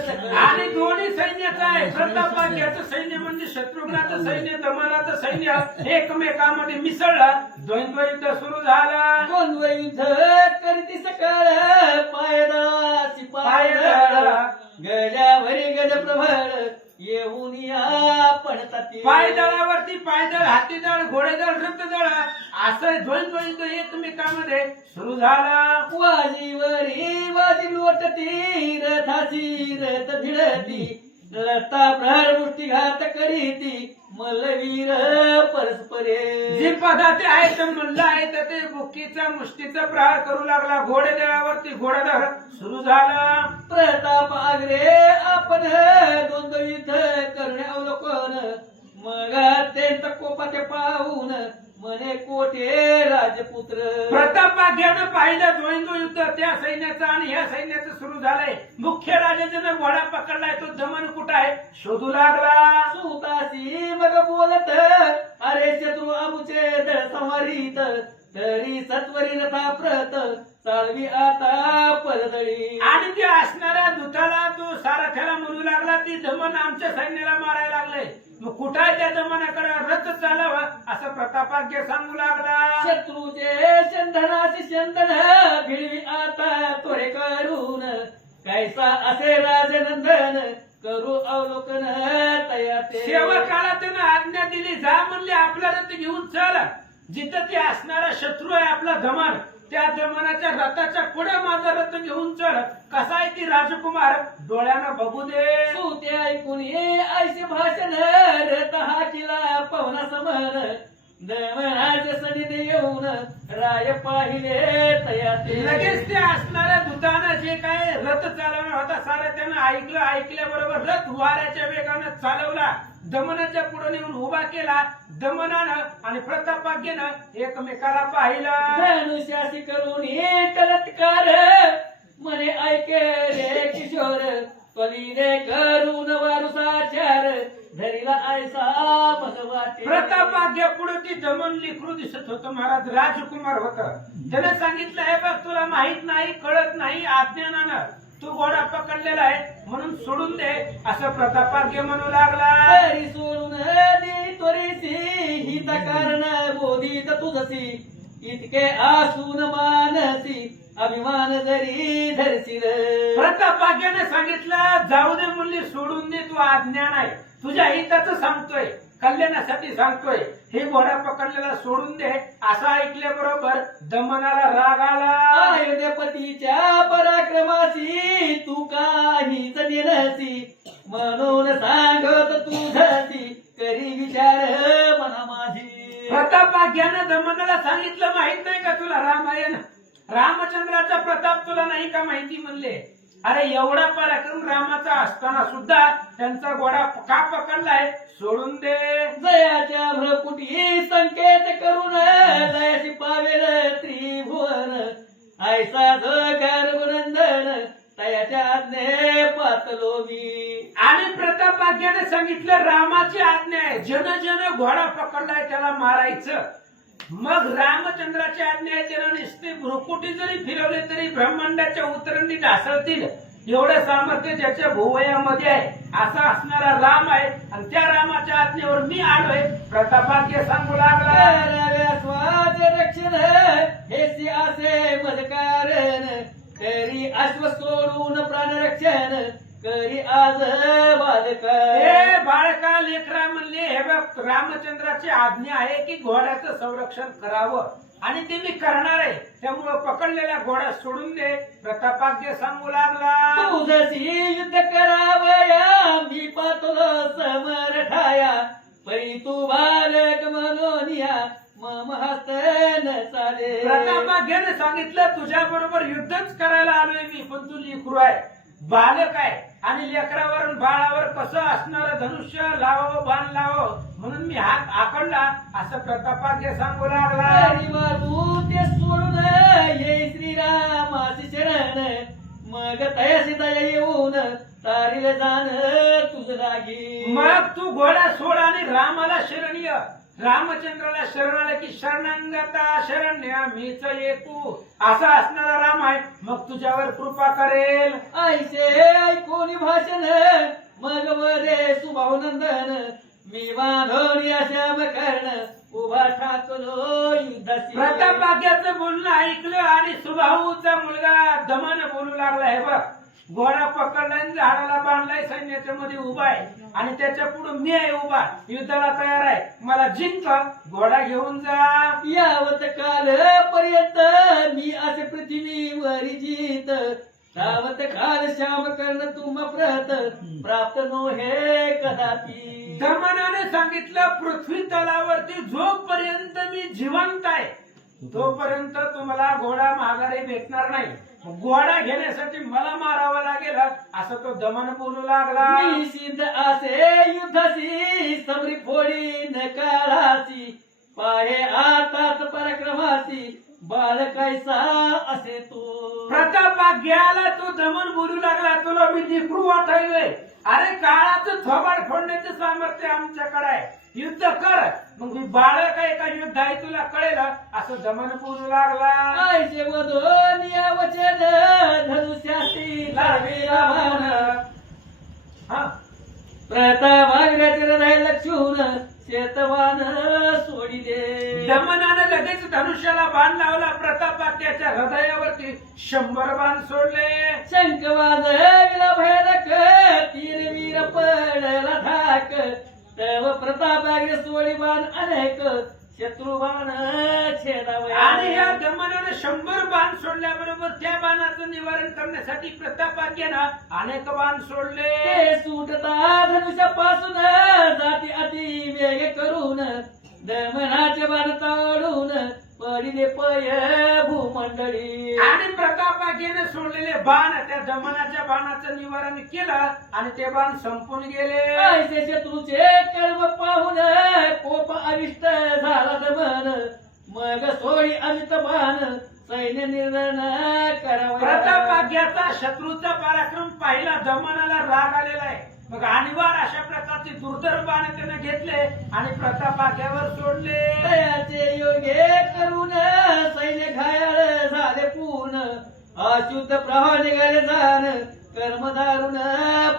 सकळ. आणि दोन्ही सैन्याचं आहे. प्रतापाग्याचं सैन्य म्हणजे शत्रुघ्नाचं सैन्य, दमनाचं सैन्य एकमेकांमध्ये मिसळलं. द्वंद्व युद्ध सुरू झालं. द्वंद्व युद्ध करती सकाळ पायदळाची पायदळ. गळ्यावरी गज प्रबळ येऊन या पडतात. पायदळावरती पायदळ, हातीदळ, घोडेदळ, रथदळ असं द्वंद्व युद्ध एकमेकांमध्ये सुरू झालं. वाजीवरी वाजी लोटती रथाची रथ भिडती. लढता प्रहार मुष्टीघात करीती मल्लवीर परस्परे. जे पदार्थ आहेत मल्ल आहेत ते बुक्कीचा मुष्टीचा प्रहार करू लागला. घोडेदळावरती घोडेदळ सुरू झालं. प्रताप आग्रे आपण द्वंद्व युद्ध करणे अवलोकन. मग अत्यंत कोपाते पाहून म्हणे कोठे राजपुत्र. प्रतापाग्यानं पाहिलं द्वंद्व युद्ध त्या सैन्याचं आणि ह्या सैन्याचं सुरू झालंय. मुख्य राजाचं घोडा पकडलाय. तो दमन कुठं आहे शोधू लागला. सुतासी मग बोलत अरे शत्रू आमुचे दळ संवारीत. तरी सत्वरी रथा प्रत चालवी आता परदळी. आणि ते असणाऱ्या दूताला तो सारथ्याला म्हणू लागला, ती दमन आमच्या सैन्याला मारायला लागले. मग कुठं आहे त्या दमनाकडे रथ चालावा असं प्रतापाग्य सांगू लागला. शत्रूचे चंदनाचे चंदन भिडवी आता त्वरे करून. कैसा असे राजनंदन करू अवलोकन तयाते. सेवकाला त्यानं आज्ञा दिली, जा म्हणले आपला रथ घेऊन चल. जिथं ते असणारा शत्रू आहे आपला दमन, त्या दमनाच्या रथाच्या पुढे माझा रथ घेऊन चल. कसा आहे ती राजकुमार डोळ्यानं बघू दे. सुते ऐकून ऐसे भाषण रथ हाकीला पवना समर. दमनाचे सनिधी येऊन राय पाहिले तयाते. लगेच ते असणाऱ्या दूतानं जे काय रथ चालवणार होता सारं त्यानं ऐकलं. ऐकल्याबरोबर रथ वाऱ्याच्या वेगानं चालवला. दमनाच्या पुढे नेऊन उभा केला. दमनानं आणि प्रतापाग्यानं एकमेकाला पाहिलं. धनुष्याशी करून चलत्कार म्हणे ऐके रे किशोर त्वलीने करून वारुसाचार धरीला ऐसा मन वाटे. प्रतापाग्या पुढे ती दमन लेकरू दिसत होतं महाराज. राजकुमार होत. त्याने सांगितलं हे बघ तुला माहित नाही कळत नाही अज्ञानानं तू घोडा पकडलेला आहे म्हणून सोडून दे असं प्रतापाग्य म्हणू लागला. तरी सोडून दे त्वरेसी हित कारण बोधित तुझसी इतके आसून मानसी अभिमान जरी धरशील. प्रतापाग्याने सांगितलं जाऊ दे मुली सोडून दे तू अज्ञान आहे तुझ्या हिताचं सांगतोय कल्याणासाठी सांगतोय हे घोडा पकडलेला सोडून दे. असं ऐकल्याबरोबर दमनाला राग आला. अयोध्यपतीच्या पराक्रमासी तू काहीच नेनसी म्हणून सांगत तुझसी करी विचार मना माझी. प्रतापाग्यानं दमनाला सांगितलं माहित नाही का तुला रामायण रामचंद्राचा प्रताप तुला नाही का माहिती म्हणले. अरे एवढा पराक्रम रामाचा असताना सुद्धा त्यांचा घोडा का पकडलाय सोडून दे. जयाच्या भ्रकुटी संकेत करून जयाशी पावेल त्रिभुवन ऐसा गर्भनंदन तयाच्या आज्ञे पातलो मी. आणि प्रतापाग्याने सांगितलं रामाची आज्ञा आहे जन जन घोडा पकडलाय त्याला मारायचं. मग रामचंद्राची आज्ञा आहे त्याला नुसते भ्रुकुटी जरी फिरवले तरी ब्रह्मांडाच्या उतरंडी ढासळतील एवढं सामर्थ्य ज्याच्या भुवयामध्ये आहे असा असणारा राम आहे. आणि त्या रामाच्या आज्ञेवर मी आलोय प्रतापाग्य सांगू लागला. स्वाचे रक्षण हे असे मजकारण करी अश्व सोडून प्राणरक्षण करी आज बालक. हे बाळका लेकरा म्हणले हे बघ रामचंद्राची आज्ञा आहे की घोड्याचं संरक्षण करावं आणि ते मी करणार आहे त्यामुळे पकडलेला घोडा सोडून दे. प्रतापाग्य सांगू लागला. तुझशी युद्ध करावया मी पातलो समर ठाया परी तू बालक म्हणून या मम हस्त न चाले. प्रतापाग्याने सांगितलं तुझ्या बरोबर युद्धच करायला आलोय मी पण तू लेकरू आहे बालक आहे आणि लेकरावर बाळावर कसं असणार धनुष्य लावावं बाण लावावं म्हणून मी हात आखडला असं प्रतापाग्य सांगू लागला. तू ते सोडून ये श्रीरामाची शरण मग तयाशी दया येऊन तारील जाण तुझ लागी. मग तू घोडा सोड आणि रामाला शरण ये. रामचंद्राला शरण आलं की शरणांगता शरण्य मीच येतू असा असणारा राम आहे मग तुझ्यावर कृपा करेल. ऐसे ऐकून भाषण मग मध्ये सुभावनंदन मी बांधून श्याम कर्ण उभा ठाकलो युद्धाशी. प्रतापाग्याचं बोलणं ऐकलं आणि सुभाऊचा मुलगा दमन बोलू लागला. हे बघ घोडा पकडलाय झाडाला बांधलाय सैन्याच्या मध्ये उभा आहे आणि त्याच्या पुढे मी आहे उभा युद्धाला तयार आहे मला जिंक घोडा घेऊन जा. यावत काल पर्यंत मी असे पृथ्वीवर जीत तावत काल श्याम कर्ण तुम प्रत प्राप्त नो हे कदापि. दमनाने सांगितलं पृथ्वी तलावरती जोपर्यंत मी जिवंत आहे तोपर्यंत तुम्हाला घोडा माघारी भेटणार नाही. घोडा घेण्यासाठी मला मारावा लागेल असं तो दमन बोलू लागला. मी सिद्ध असे युद्धाशी समरी फोडी न काळाची पाहे आताच पराक्रमाची बाळ कैसा असे तू. प्रतापाग्याला तो दमन बोलू लागला तुला मी लेकरू वाटायलोय. अरे काळाचं थोबाड फोडण्याचं सामर्थ्य आमच्याकडे आहे युद्ध कर मग मी बाळक आहे का युद्ध आहे तुला कळेल असं दमन बोलू लागला. आयचे वदन या वचन धनुष्याशी लावे रावण हा प्रतापाग्याचे हृदय लक्षून शेतवान सोडिले. दमनानं लगेच धनुष्याला बाण लावला. प्रतापाग्याच्या हृदयावरती 100 बाण सोडले. शंख वाजविला भयानक तीर वीर पडला ठाक तव प्रतापाग्य सोडी बाण अनेक शत्रुबाण छेदावया. आणि या दमनानं 100 बाण सोडल्याबरोबर त्या बाणाचं निवारण करण्यासाठी प्रतापाग्यानं अनेक बाण सोडले. ते सुटता धनुष्यापासून जाती अति वेग करून दमनाचे बाण ताडून पडिले पय भूमंडळी. आणि प्रताप प्रतापाग्याने सोडलेले बाण त्या दमनाच्या बाणाचं निवारण केलं आणि ते बाण संपून गेले. ऐसे शत्रूचे कर्म पाहून कोप अविष्ट झाला दमन, मग सोडी अमित बाण सैन्य निर्धन करावं. प्रतापाग्याचा शत्रूचा पराक्रम पाहिला दमनाला राग आलेला आहे. मग आणीवार अशा प्रकारचे दुर्धर बाण त्याने घेतले आणि प्रतापाग्यावर सोडले. तयाचे योगे करून सैन्य घायाळ झाले पूर्ण, अशुद्ध प्रवाह निघाले जाण कर्म दारुण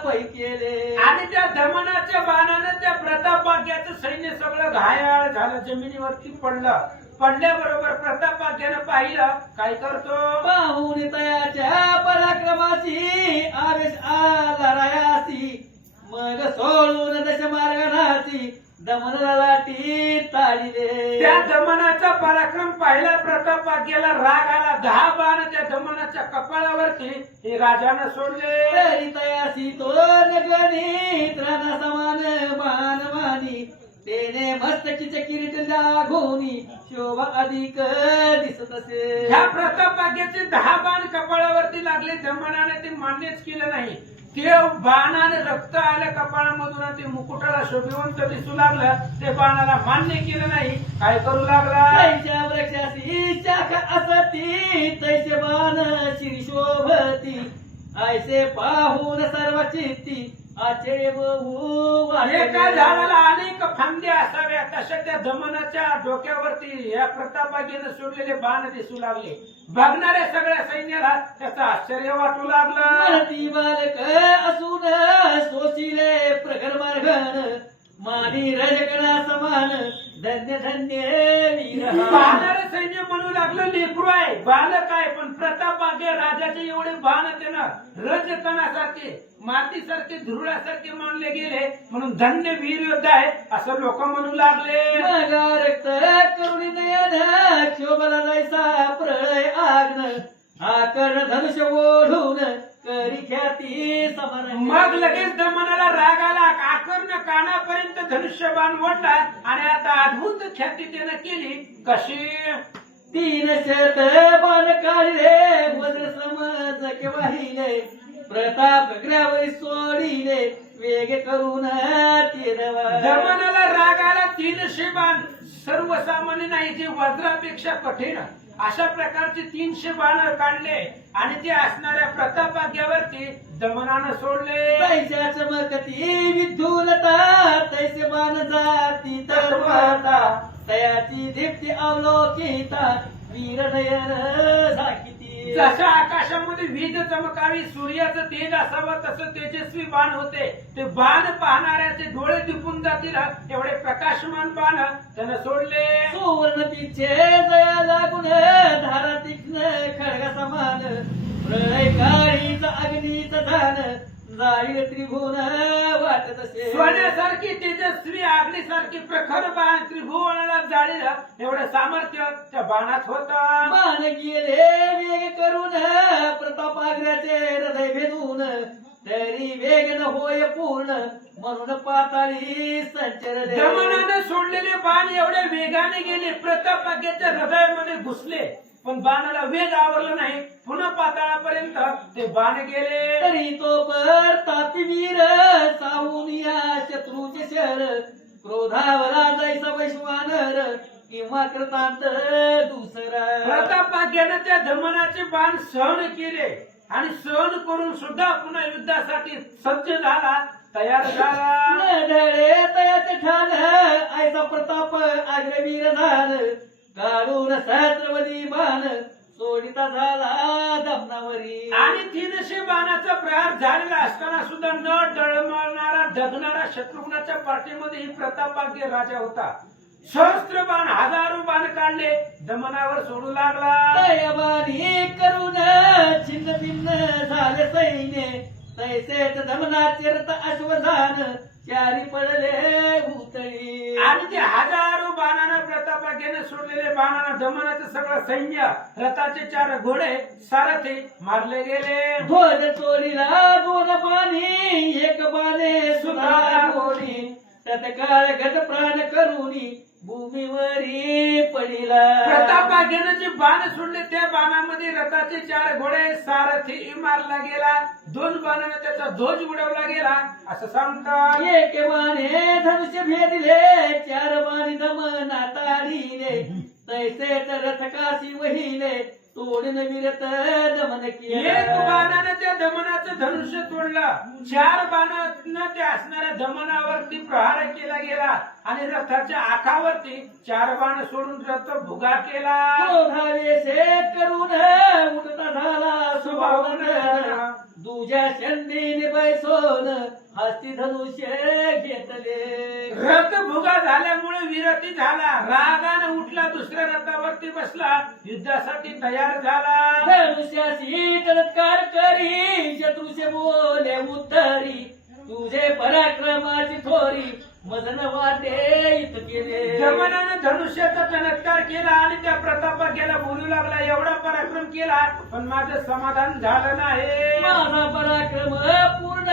पै केले. आणि त्या दमनाच्या बाणाने त्या प्रतापाग्याचं सैन्य सगळं घायाळ झालं, जमिनीवरती पडलं. पडल्याबरोबर प्रतापाग्यानं पाहिलं, काय करतो, पाहून तयाच्या पराक्रमाची आवेश आला रायासी, मग सोडून दश मार्गाची दमनला लाटी ताडिले. त्या दमनाचा पराक्रम पाहिला प्रतापाग्याला राग आला. 10 बाण त्या दमनाच्या कपाळावरती हे राजानं सोडले. तरी तयासी तो नगणित राणा समान मान मानी, तेने मस्तकीचे किरीट लागोनी शोभा अधिक दिसत असे. ह्या प्रतापाग्याचे 10 बाण कपाळावरती लागले. दमनाने ते मान्यच केलं नाही. ते बाणाने रक्त आलं कपाळामधून, ते मुकुटाला शोभिवंत दिसू लागलं. ते बाणाला मान्य केलं नाही. काय करू लागला, तैच्या वृक्षासी शाखा असती, तैसे बाण शिरी शोभती, ऐसे पाहून सर्व चित्ती आचे बहु एका झाडाला अनेक फांद्या असाव्या तशा त्या दमनाच्या डोक्यावरती या प्रतापाग्याने सोडलेले बाण दिसू लागले. बघणाऱ्या सगळ्या सैन्याला त्याचं आश्चर्य वाटू लागलं. मरती बालक असून सोशिले प्रखर मार्गण, मानी रजगणा समान धन्य धन्य वीर. पाहणारे सैन्य म्हणू लागलं, लेकरू आहे, बालक आहे, पण प्रतापाग्य राजाचे एवढे बाण त्यानं रजकणासारखे मातीसारखे धुरळासारखे मानले गेले, म्हणून धन्य वीर योद्धा आहे असं लोक म्हणू लागले. मग रक्त करुणी नयन क्षोभला जायचा प्रळय आग्न, आकर्ण धनुष्य ओढून करी ख्याती समान. मग लगेच दमनाला राग आला. आकर्ण कानापर्यंत धनुष्यबाण ओढला आणि आता अद्भुत ख्याती त्यानं केली. कशी, 3 शत बाण काढले, वज्र समज वाहिले, प्रताप ग्रावरी सोडिले, वेग करून तेरवा. दमनाला राग आला. 300 बाण सर्वसामान्य नाही, जे वज्रापेक्षा कठीण अशा प्रकारचे 300 बाण काढले आणि ते असणाऱ्या प्रतापाग्यावरती दमनानं सोडले. पैशा चमकती विद्युलता, तैसे बाण जाती तर्वता, तयाची दीप्ती अवलोकिता, वीर नयन झाकिती. जसं आकाशामध्ये वीज चमकावी, सूर्याचं तेज असावं, तसं तेजस्वी बाण होते. ते बाण पाहणाऱ्याचे डोळे दिपून जातील एवढे प्रकाशमान बाण त्यानं सोडले. सुवर्ण पिछे जया लागून धारा तीक्ष्ण खडगा समान, प्रळय काळीचा अग्नीचा धान, जाळी त्रिभुवन वाटत असे. सोन्यासारखी तेजस्वी अग्नीसारखी प्रखर बाण त्रिभुवनाला जाळीला एवढं सामर्थ्य त्या बाणात होतं. बाण गेले वेग करून प्रतापाग्र्याचे हृदय भेदून, तरी वेग न होय पूर्ण म्हणून पाताळी संचरले. दमनानं सोडलेले बाण एवढ्या वेगाने गेले, प्रतापाग्याच्या हृदयामध्ये घुसले, पण बाणाला वेग आवरला नाही. पुन्हा पाताळापर्यंत ते बाण गेले. तरी तो पर तापीवीर साहून या शत्रूचे शर, क्रोधावरा जायचा वैश्वानर किंवा कृतांत दुसरा. प्रतापाग्यानं त्या दमनाचे बाण सहन केले आणि सहन करून सुद्धा पुन्हा युद्धासाठी सज्ज झाला, तयार झाला. नडळे तयाचे ठाण, ऐसा प्रताप अग्रवीर झाल, काढून सहस्रवदी बाण सोडिता झाला दमनावरी. आणि 300 बाणाचा प्रहार झालेला असताना सुद्धा न डळमळणारा डगणारा शत्रुघ्नाच्या पाठीमध्ये ही प्रतापाग्य राजा होता. सहस्त्र बाण, हजारो बाण काढले, दमनावर सोडू लागला. तयबानी करून छिन्न भिन्न झाले सैन्य, तैसेच दमनाचे रथ अश्वधान, चारी पडले उतळी. आणि ते हजारो बाणानं प्रतापाग्याने सोडलेले बाणानं दमनाचं सगळं सैन्य, रथाचे 4 घोडे, सारथी मारले गेले. ध्वज चोरीला 2 बाणी, एक बाणे सुधा गोणी, तत्काळ गट प्राण करुणी भूमीवरी पडिला. प्रतापाग्यानं जे बाण सोडले त्या बाणामध्ये रथाचे 4 घोडे सारथी मारला गेला. 2 बाणाने त्याचा ध्वज उडवला गेला असं सांगतात. एक बाणे धनुष्य भेदिले 4 बाणी दमना ताडिले. तैसे तर रथ काशी वहिले तोडून विरत दमन एक केला. बाणानं त्या दमनाचं धनुष्य तोडलं. 4 बाणानं त्या असणाऱ्या दमनावरती प्रहार केला गेला आणि रथाच्या आखावरती 4 बाण सोडून रथ भुगा केला. क्रोधावेशे करून उठता झाला सुभावन. दुजा शंडीने बैसोन हस्ती धनुष्य घेतले. रथ भुगा झाल्यामुळे विरती झाला. रागानं उठला, दुसऱ्या रथावरती बसला, युद्धासाठी तयार झाला. धनुष्याशी तत्कार करी शत्रूचे बोले उत्तरी. तुझे पराक्रमाची थोरी मदन वाटे इत केले. दमनानं धनुष्याचा चमत्कार केला आणि त्या प्रतापाग्याला बोलू लागला, एवढा पराक्रम केला पण माझं समाधान झालं नाही. माझा पराक्रम पूर्ण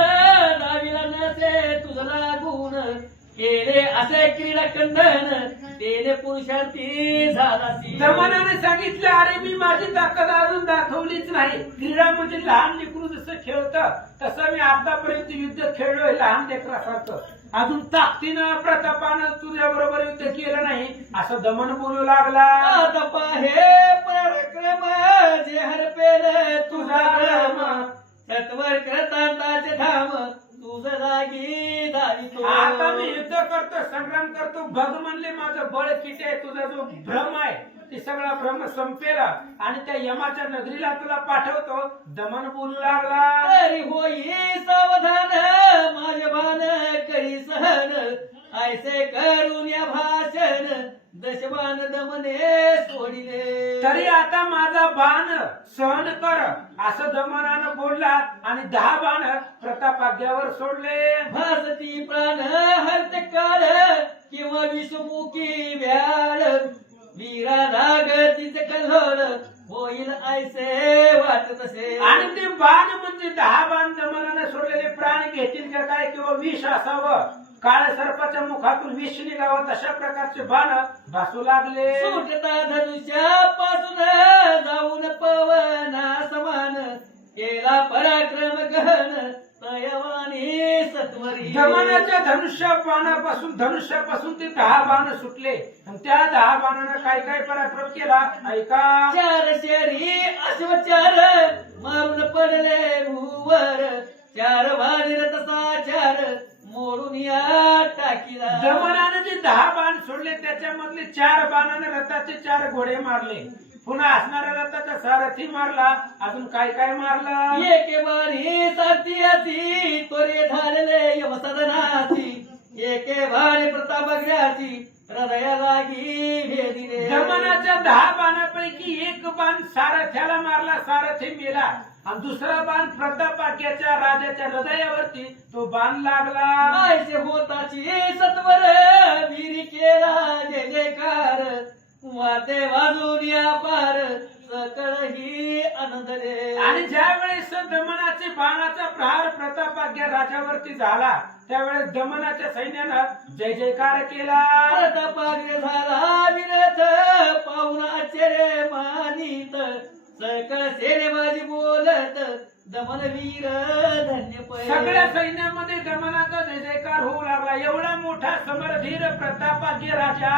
दाविला नसे तुझं लागून. केले असे क्रीडा खंडन तेने पुरुषार्थी झालासी. दमनाने सांगितलं, अरे मी माझी ताकद अजून दाखवलीच नाही. क्रीडा म्हणजे लहान लेकरू जसं खेळतं तसं मी आतापर्यंत युद्ध खेळलोय लहान लेकरासारखं. अजून ताकदीनं प्रतापानं तुझ्या बरोबर युद्ध केलं नाही असं दमन बोलू लागला. आता पाहे पराक्रम जे हरपेल तुझा राम. सत्वर करतांताचे धाम तुझं जागी धावितो. आता मी युद्ध करतो, संग्राम करतो. बघ म्हणले माझं बळ किती आहे. तुझा जो भ्रम आहे ते सगळा भ्रम संपेल आणि त्या यमाच्या नगरीला तुला पाठवतो. दमन बोलू लागला. तरी होई सावधान माझे भान करी सहन. ऐसे करून या भाषण दशबान दमने सोडिले. तरी आता माझा बाण सहन कर असं दमनानं बोलला आणि 10 बाण प्रतापाग्यावर सोडले. भासती प्राण हरते काळ किंवा विषमुखी व्याळ. वीरा लागतीचे कल्लोळ होईल ऐसे वाटत असे. आणि ते बाण म्हणजे 10 बाण दमनानं सोडलेले प्राण घेतील का काय किंवा विष असावं. काळ सर्पाच्या मुखातून विष निघावं तशा प्रकारचे बाण भासू लागले. सुटता धनुष्यापासून जाऊन पवना समान. केला पराक्रम गहन तयवानी सत्वरी. दमनाच्या धनुष्यापासून ते 10 बाण सुटले आणि त्या 10 बाणानं काय काय पराक्रम केला ऐका. 4 शेरी अश्वचार मारून पडले भूवर. 4 भागीरथ साचार मोडून या टाकीला. दमनानं जे 10 बाण सोडले त्याच्यामधले 4 बाणाने रथाचे 4 घोडे मारले. पुन्हा असणाऱ्या रथाचा सारथी मारला. अजून काय काय मारलं. एके बारी सारथी त्वरे धारले यमसदनाची. एके बारी प्रतापग्राची हृदया लागी भेदिले. दमनाच्या 10 बाणापैकी एक बाण सारथ्याला मारला, सारथी मेला आणि दुसरा बाण प्रतापाग्याच्या राजाच्या हृदयावरती तो बाण लागला. ऐसे होताची सत्वर वीरी केला जय जयकार. वाटे वाजून या पार सकळ ही आनंदले. आणि ज्या वेळेस दमनाचे बाणाचा प्रहार प्रतापाग्या राजावरती झाला त्यावेळेस दमनाच्या सैन्यानं जय जयकार केला. प्रतापाग्र झाला विरथ पाहुणा आश्चर्य मानित. सकळ सेनेबाजी बोलत दमन वीर धन्य पै. सगळ्या सैन्यामध्ये दमनाचा जय जयकार होऊ लागला. एवढा मोठा समरधीर प्रतापाग्य राजा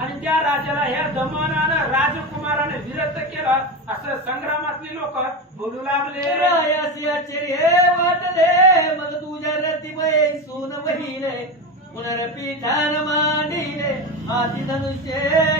आणि त्या राजाला ह्या दमनानं राजकुमाराने विरत केलं असं संग्रामातली लोक बोलू लागले. रायासी आश्चर्य वाटले मग तुझ्या रतीमय सोन वहिले. पुनरपीठान मांडिले हाती धनुष्य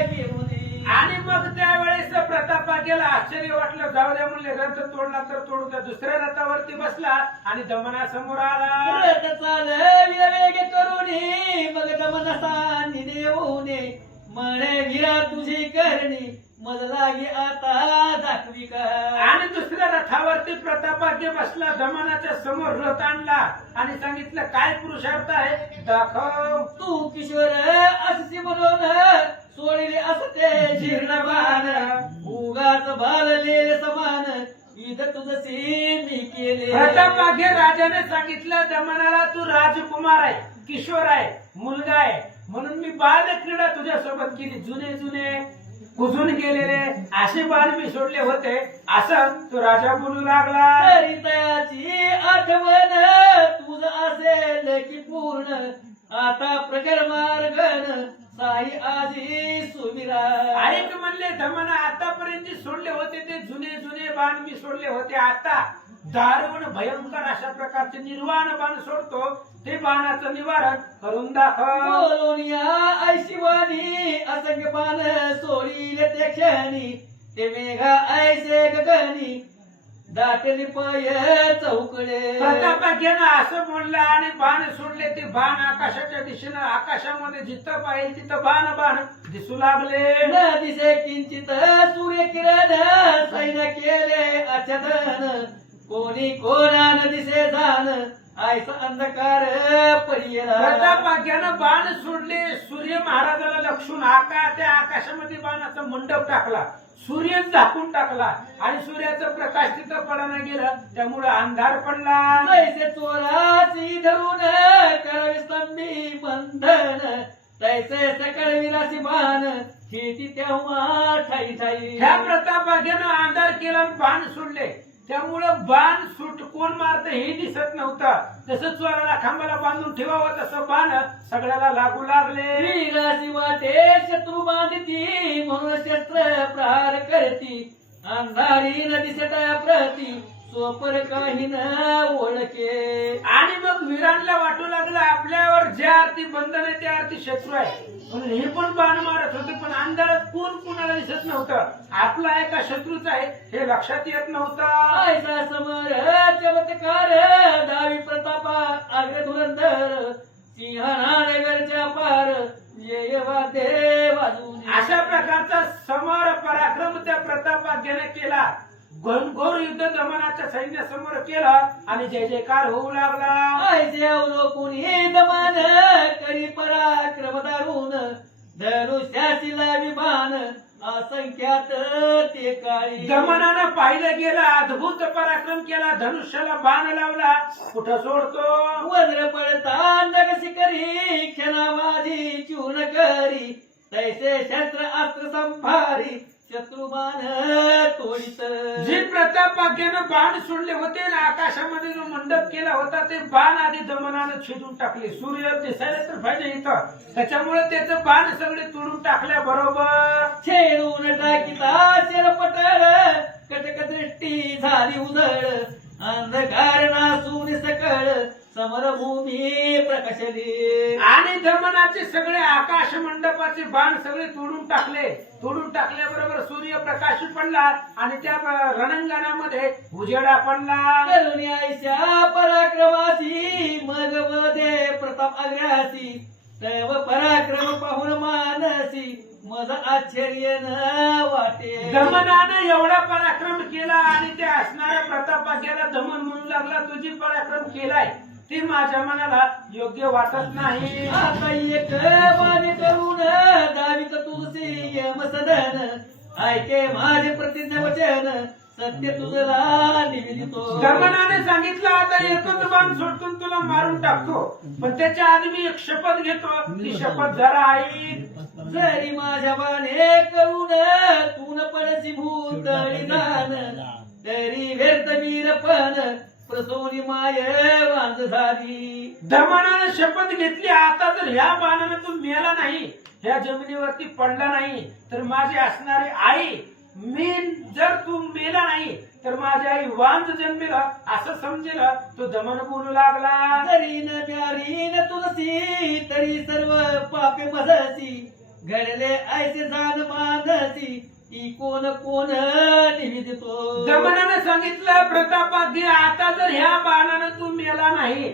घेऊन. आणि मग त्यावेळेस प्रतापाग्याला आश्चर्य वाटलं. जाऊ द्या म्हणले, रथ तोडला तर तोडू द्या. दुसऱ्या रथावरती बसला आणि दमनासमोर आला. रथ चाल वेग करुणी मग दमनसा निदेऊने. म्हणे वीरा तुझी करणी मज लागी आता दाखवी का. आणि दुसऱ्या रथावरती प्रतापाग्य बसला. दमनाच्या समोर रथ आणला आणि सांगितलं, काय पुरुषार्थ आहे दाखव. तू किशोर अशी म्हणून सोडले असते जीर्णबाण. उगाच भालले समान ईद तुझसी मी केले. प्रतापाग्य राजाने सांगितलं दमनाला, तू राजकुमार आहे, किशोर आहे, मुलगा आहे म्हणून मी बाल क्रीडा तुझ्यासोबत केली. जुने जुने कुजून गेलेले असे बाल मी सोडले होते असं तो राजा बोलू लागला. हरितयाची आठवण तुझ असेल की पूर्ण आता प्रकर मार्गन साई आजी सुमिरा. ऐक म्हणले धमना, आतापर्यंत जे सोडले होते ते जुने जुने बाण मी सोडले होते. आता दारुण भयंकर अशा प्रकारचे निर्वाण बाण सोडतो. ते बाणाचं निवारण करून दाखव. बोलून या ऐशिवानी असंख्य बाण सोडील ते क्षणी ते मेघा ऐसे गगनी दाटली पय चौकडे. प्रतापाख्यानं असं म्हणलं आणि बाण सोडले. ते बाण आकाशाच्या दिशेनं आकाशामध्ये जिथं पाहिजे तिथं बाण बाण दिसू लागले. न दिसे किंचित सूर्य किरण सैन्य केले आच्छादन कोणी कोणा न दिसे जाण आयचा अंधकार पडिला. प्रतापाख्यानं बाण सोडले. सूर्य महाराजाला लक्षून त्या आकाशामध्ये बाणाचा मंडप टाकला. सूर्य झाकून टाकला आणि सूर्याचा प्रकाश तिथं पडायला गेला. त्यामुळे अंधार पडला. तैसे चोराची धरून करावी स्तंभी बंधन तैसे सकळ विलासी बाण खेती तेव्हा ठाई ठाई. ह्या प्रतापाख्यानं अंधार केला आणि बाण सोडले. त्यामुळं बाण सुट कोण मारत हे दिसत नव्हतं. जसं चोराला खांबाला बांधून ठेवावं तसं बाण सगळ्याला लागू लागले. वीराची वाटे शत्रू बांधती म्हणून शस्त्र प्रहार करती अंधारी न दिसत प्रती सोपर काही न ओळखे. आणि मग वीरांना वाटू लागलं आपल्यावर ज्या अर्थी बंधन आहे त्या अर्थी शत्रू आहे. म्हणून हे पण बाण मारत होते. पण अंधारात कोण कुणाला दिसत नव्हतं. आपला आहे का शत्रूच आहे हे लक्षात येत नव्हतं. ऐसा समर चमत्कार दावी प्रतापा अग्र धुरंधर सिंहनानगरच्या पार ये वादे वाजून. अशा प्रकारचा समर पराक्रम त्या प्रतापाख्याने केला. घनघोर युद्ध दमनाच्या सैन्यासमोर केलं आणि जय जयकार होऊ लागला. ऐसे अवलोकुनी दमन करी पराक्रम दारुण धनुष्याशिला विमान असंख्यात ते काळी. दमनानं पाहिलं गेलं अद्भुत पराक्रम केला. धनुष्याला बाण लावला. कुठं सोडतो. वज्र पडता नगसी करी क्षणा माझी चूर्ण करी तैसे शस्त्र अस्त्र संभारी शत्रुमान तोडित. जे प्रतापाख्यानं बाण सोडले होते आणि आकाशामध्ये जो मंडप केला होता ते बाण आधी दमनानं छेदून टाकले. सूर्य दिसायला तर पाहिजे इथं. त्याच्यामुळे त्याचं बाण सगळे तोडून टाकल्या बरोबर. छेडून टाकिता शिरपटळ कटक दृष्टी झाली उधळ अंधकार नासून सकळ समरभूमी प्रकाशली. आणि दमनाचे सगळे आकाश मंडपाचे बाण सगळे तोडून टाकले. तोडून टाकल्याबरोबर सूर्य प्रकाश पडला आणि त्या रणांगणामध्ये उजेडा पडला. करुणी आयशा पराक्रमासी मग मध्ये प्रताप अग्रासी तैव पराक्रम पाहून मानसी मज आश्चर्य न वाटे. दमनानं एवढा पराक्रम केला आणि त्या असणाऱ्या प्रतापाख्याला दमन म्हणू लागला तुझी पराक्रम केलाय ते माझ्या मनाला योग्य वाटत नाही. आता एक वाणी करून दावित तुझी यम सदन ऐके माझे प्रतिज्ञा वचन सत्य तुझला निवेदितो. दमनाने सांगितलं आता एकच बाण सोडून तुला मारून टाकतो. पण त्याच्या आधी मी एक शपथ घेतो. ती शपथ जरा ऐक. जरी माझ्या बाणे करून तून पडसी भूत निदान तरी व्यर्थ वीरपण प्रसोनी माय वांज झाली. दमनानं शपथ घेतली आता जर ह्या बाणानं तू मेला नाही ह्या जमिनीवरती पडला नाही तर माझी असणारी आई मी जर तू मेला नाही तर माझी आई वांज जन्मेल असं समजेल. तो दमन बोलू लागला. जरी न प्यारी न तुलसी तरी सर्व पापे मजसी घडले ऐसे जाण मानसी ती कोण कोण निवेदितो. दमनानं सांगितलं प्रतापाधी आता जर ह्या बाणानं तू मेला नाही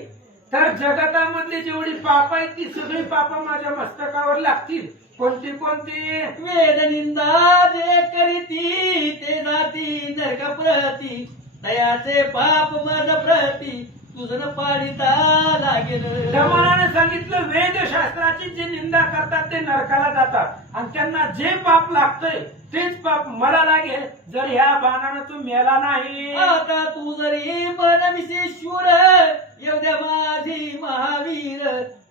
तर जगतामधली जेवढी पाप आहेत ती सगळी पाप माझ्या मस्तकावर लागतील. कोणती कोणती. वेद निंदा जे करीती ते जाती नरक प्रती तयाचे पाप मज प्रती तुझन पाडिता लागेल. दमनानं सांगितलं वेदशास्त्राची जी निंदा करतात ते नरकाला जातात आणि त्यांना जे पाप लागतंय तेच पाप मला लागेल जर ह्या बाणानं तू मेला नाही. आता तू जरी बनविशी शूर येऊ द्या माझी महावीर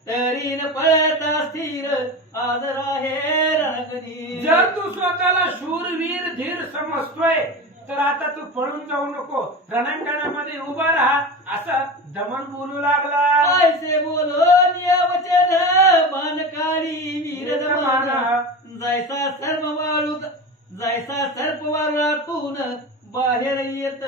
तरी न पळता स्थिर आज राहे रणगणी. जर तू स्वतःला शूरवीर धीर समजतोय तर आता तू पळून जाऊ नको, रणांगणामध्ये उभा राहा, असं दमन बोलू लागला. ऐसे बोलून या वचन बाण काळी वीर दमन. जैसा सर्प वारुळातून बाहेर येत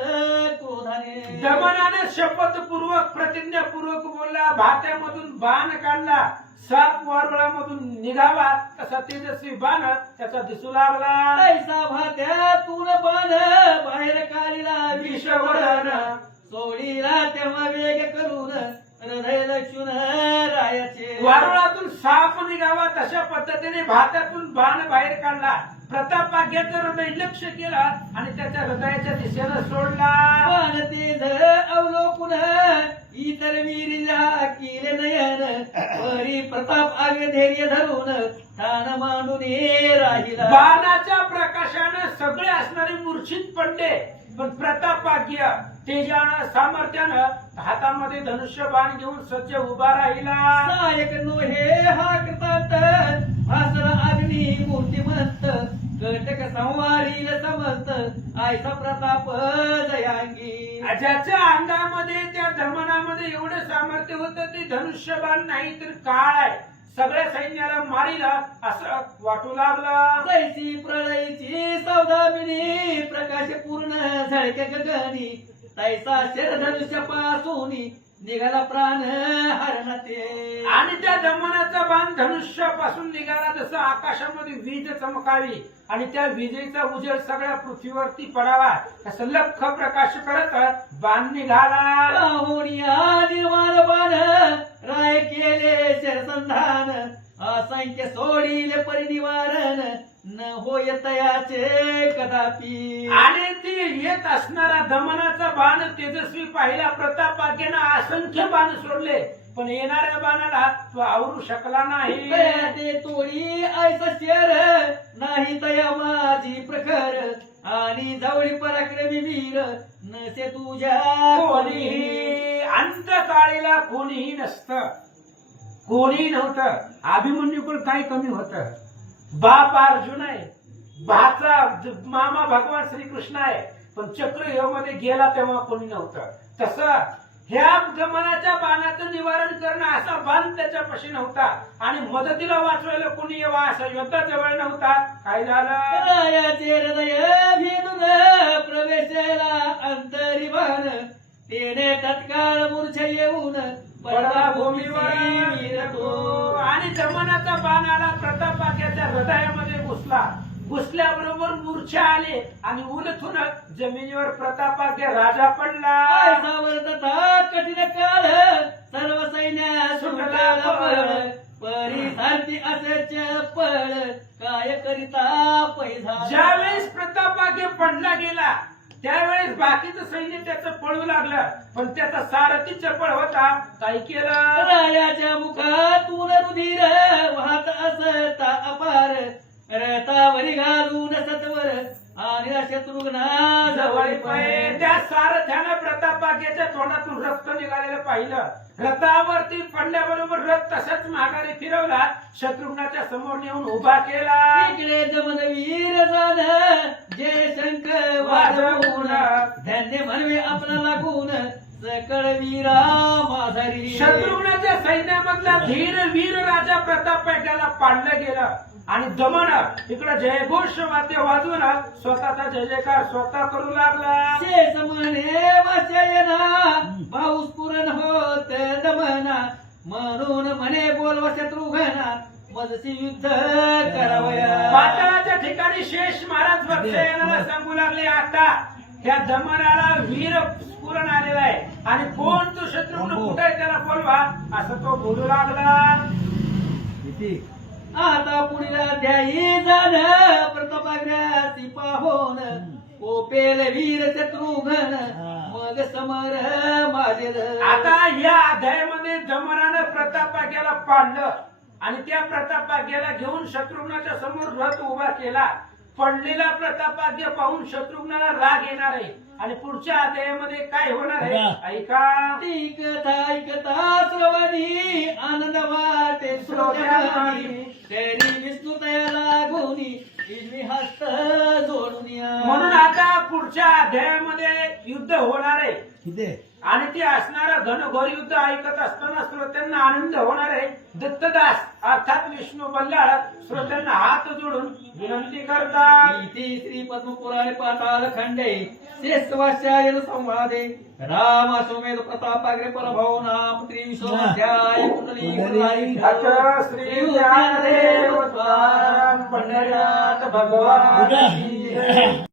क्रोधाने. दमनाने शपथपूर्वक प्रतिज्ञापूर्वक बोलला, भात्यामधून बाण काढला, साप वारुळामधून निघावा तसा तेजस्वी बाण त्याचा दिसू लागला. ऐसा भात्यातून बाण बाहेर काढला विषवरण. सोडीला तेव्हा वेग करून हृदय लक्षून रायाचे. वारुळातून साप निघावा तशा पद्धतीने भात्यातून बाण बाहेर काढला. प्रतापाग्याचं हृदय लक्ष केला आणि त्याच्या हृदयाच्या दिशेनं सोडला. पण तेज अवलोकून इतर वीरीला केले नयन. परी प्रताप आगे धैर्य धरून ठाण मांडून राहिला. बाणाच्या प्रकाशानं सगळे असणारे मूर्छित पडले, पण प्रतापाग्य तेजानं सामर्थ्यानं हातामध्ये धनुष्य बाण घेऊन सज्ज उभा राहिला. नायक नोहे हा कृतांत भासर अग्नी मूर्तिमंत. कटक संवारील समस्त आयसा प्रताप दयांगी. ज्याच्या अंगामध्ये त्या दमनामध्ये एवढं सामर्थ्य होतं ते धनुष्य बाण नाही तर काळ आहे, सगळ्या सैन्याला मारीला असं वाटू लागलं. जैसी प्रलयची सौदामिनी प्रकाश पूर्ण झळके गगनी. तैसा शरधनुष्य पासून निघाला प्राण हरणाते. आणि त्या दमनाचा बाण धनुष्यापासून निघाला जसं आकाशामध्ये वीज चमकावी आणि त्या विजेचा उजेड सगळ्या पृथ्वीवरती पडावा असं लख्ख प्रकाश करत बाण निघाला. राहुनिया निर्माण बाण राय केले शरसंधान. असंख्य सोडीले परिनिवारण न होय तयाचे कदापि. आणि ती येत असणारा दमनाचा बाण तेजस्वी पाहिला प्रतापाग्यानं असंख्य बाण सोडले, पण येणाऱ्या बाणाला तो आवरू शकला नाही. ते तोडी ऐसा शेर नाही तया माझी प्रखर. आणि जवळी पराक्रमी वीर नसे तुझ्या कोणीही अंतकाळीला कोणीही नसतं, कोणी नव्हतं. अभिमन्यूकडे काय कमी होतं? बाप अर्जुन आहे, भाचा मामा भगवान श्रीकृष्ण आहे, पण चक्रव्यूहामध्ये गेला तेव्हा कोणी नव्हतं. तसं ह्या दमनाच्या बाणाचं निवारण करणं असा बाण त्याच्यापाशी नव्हता आणि मदतीला वाचवायला कोणी यावा असा योद्धा जवळ नव्हता. काय झालं? रायाचे हृदय भेदून प्रवेशला अंतरी बाण. तेने तत्काळ मूर्छा येऊन पडला भूमीवर तो. आणि दमनाचा बाण आला प्रतापाग्याच्या हृदयामध्ये घुसल्याबरोबर मूर्छा आली आणि उलथून जमिनीवर प्रतापाग्य राजा पडला. तथा कठीण काळ सर्व सैन्य सुटला पळ. परी सारथी असे चपळ काय करिता पैसा. ज्यावेळेस प्रतापाग्य पडला गेला त्यावेळेस बाकीचं सैन्य त्याचं पळू लागलं, पण त्याचा सारथी चपळ होता. काय केलं? रायाच्या मुखातून रुधिर वाहत असता अपार. रथावरी घालून सत्वर आणि शत्रुघ्ना जवळ पाय. त्या सारथ्यानं प्रतापाग्याच्या तोंडातून रक्त निघालेलं पाहिलं. रथावरती पडल्याबरोबर रथ तसाच माघारी फिरवला, शत्रुघ्नाच्या समोर नेऊन उभा केला. इकडे जमन वीर जाण जय शंख वाजवून. धन्य म्हणवे आपला लागून सकळ वीरा माधरी. शत्रुघ्नाच्या सैन्यामधला धीर वीर राजा प्रतापाग्याला पाडलं गेलं आणि दमन इकडे जयघोष वाद्य वाजवून स्वतःचा जय जयकार स्वतः करू लागला. शेष म्हणे वशयना पाऊस पुरण होत दमना. म्हणून म्हणे बोलवा शत्रुघ्ना मजसी युद्ध करावया. पाताळाच्या ठिकाणी शेष महाराज वत्सयानाला सांगू लागले, आता त्या दमनाला वीर स्फुरण आलेला आहे आणि कोण तो शत्रुघ्न कुठे आहे त्याला बोलवा असं तो बोलू लागला. आता पुढील अध्यायी जाण प्रतापाग्यासी पाहोन. कोपेल वीर शत्रुघ्न मग समर माझे. आता या अध्यायामध्ये दमनानं प्रतापाग्याला पाडलं आणि त्या प्रतापाग्याला घेऊन शत्रुघ्नाच्या समोर रथ उभा केला. पडलेला प्रतापाग्य पाहून शत्रुघ्नाला राग येणार आहे आणि पुढच्या अध्यायामध्ये काय होणार आहे ऐका. ऐकता श्रवणी आनंद वाटे श्रोत्यामनी तरी विष्णू तयाला गुणी इजवी हस्त जोडून या. म्हणून आता पुढच्या अध्यायामध्ये युद्ध होणार आहे आणि ते असणारं घनघोर युद्ध ऐकत असताना श्रोत्यांना आनंद होणार आहे. दत्तदास अर्थात विष्णू बल्लाळ श्रोत्यांना हात जोडून विनंती करतात. इति श्री पद्मपुराणे पाताल खंडे शेषवास्यायन संवादे राम अश्वमेध प्रतापाग्रे परभव नाम त्रिविशोध्याय कुंडली अथ श्री ज्ञानदेव तुकाराम पंढरीनाथ भगवान की जय.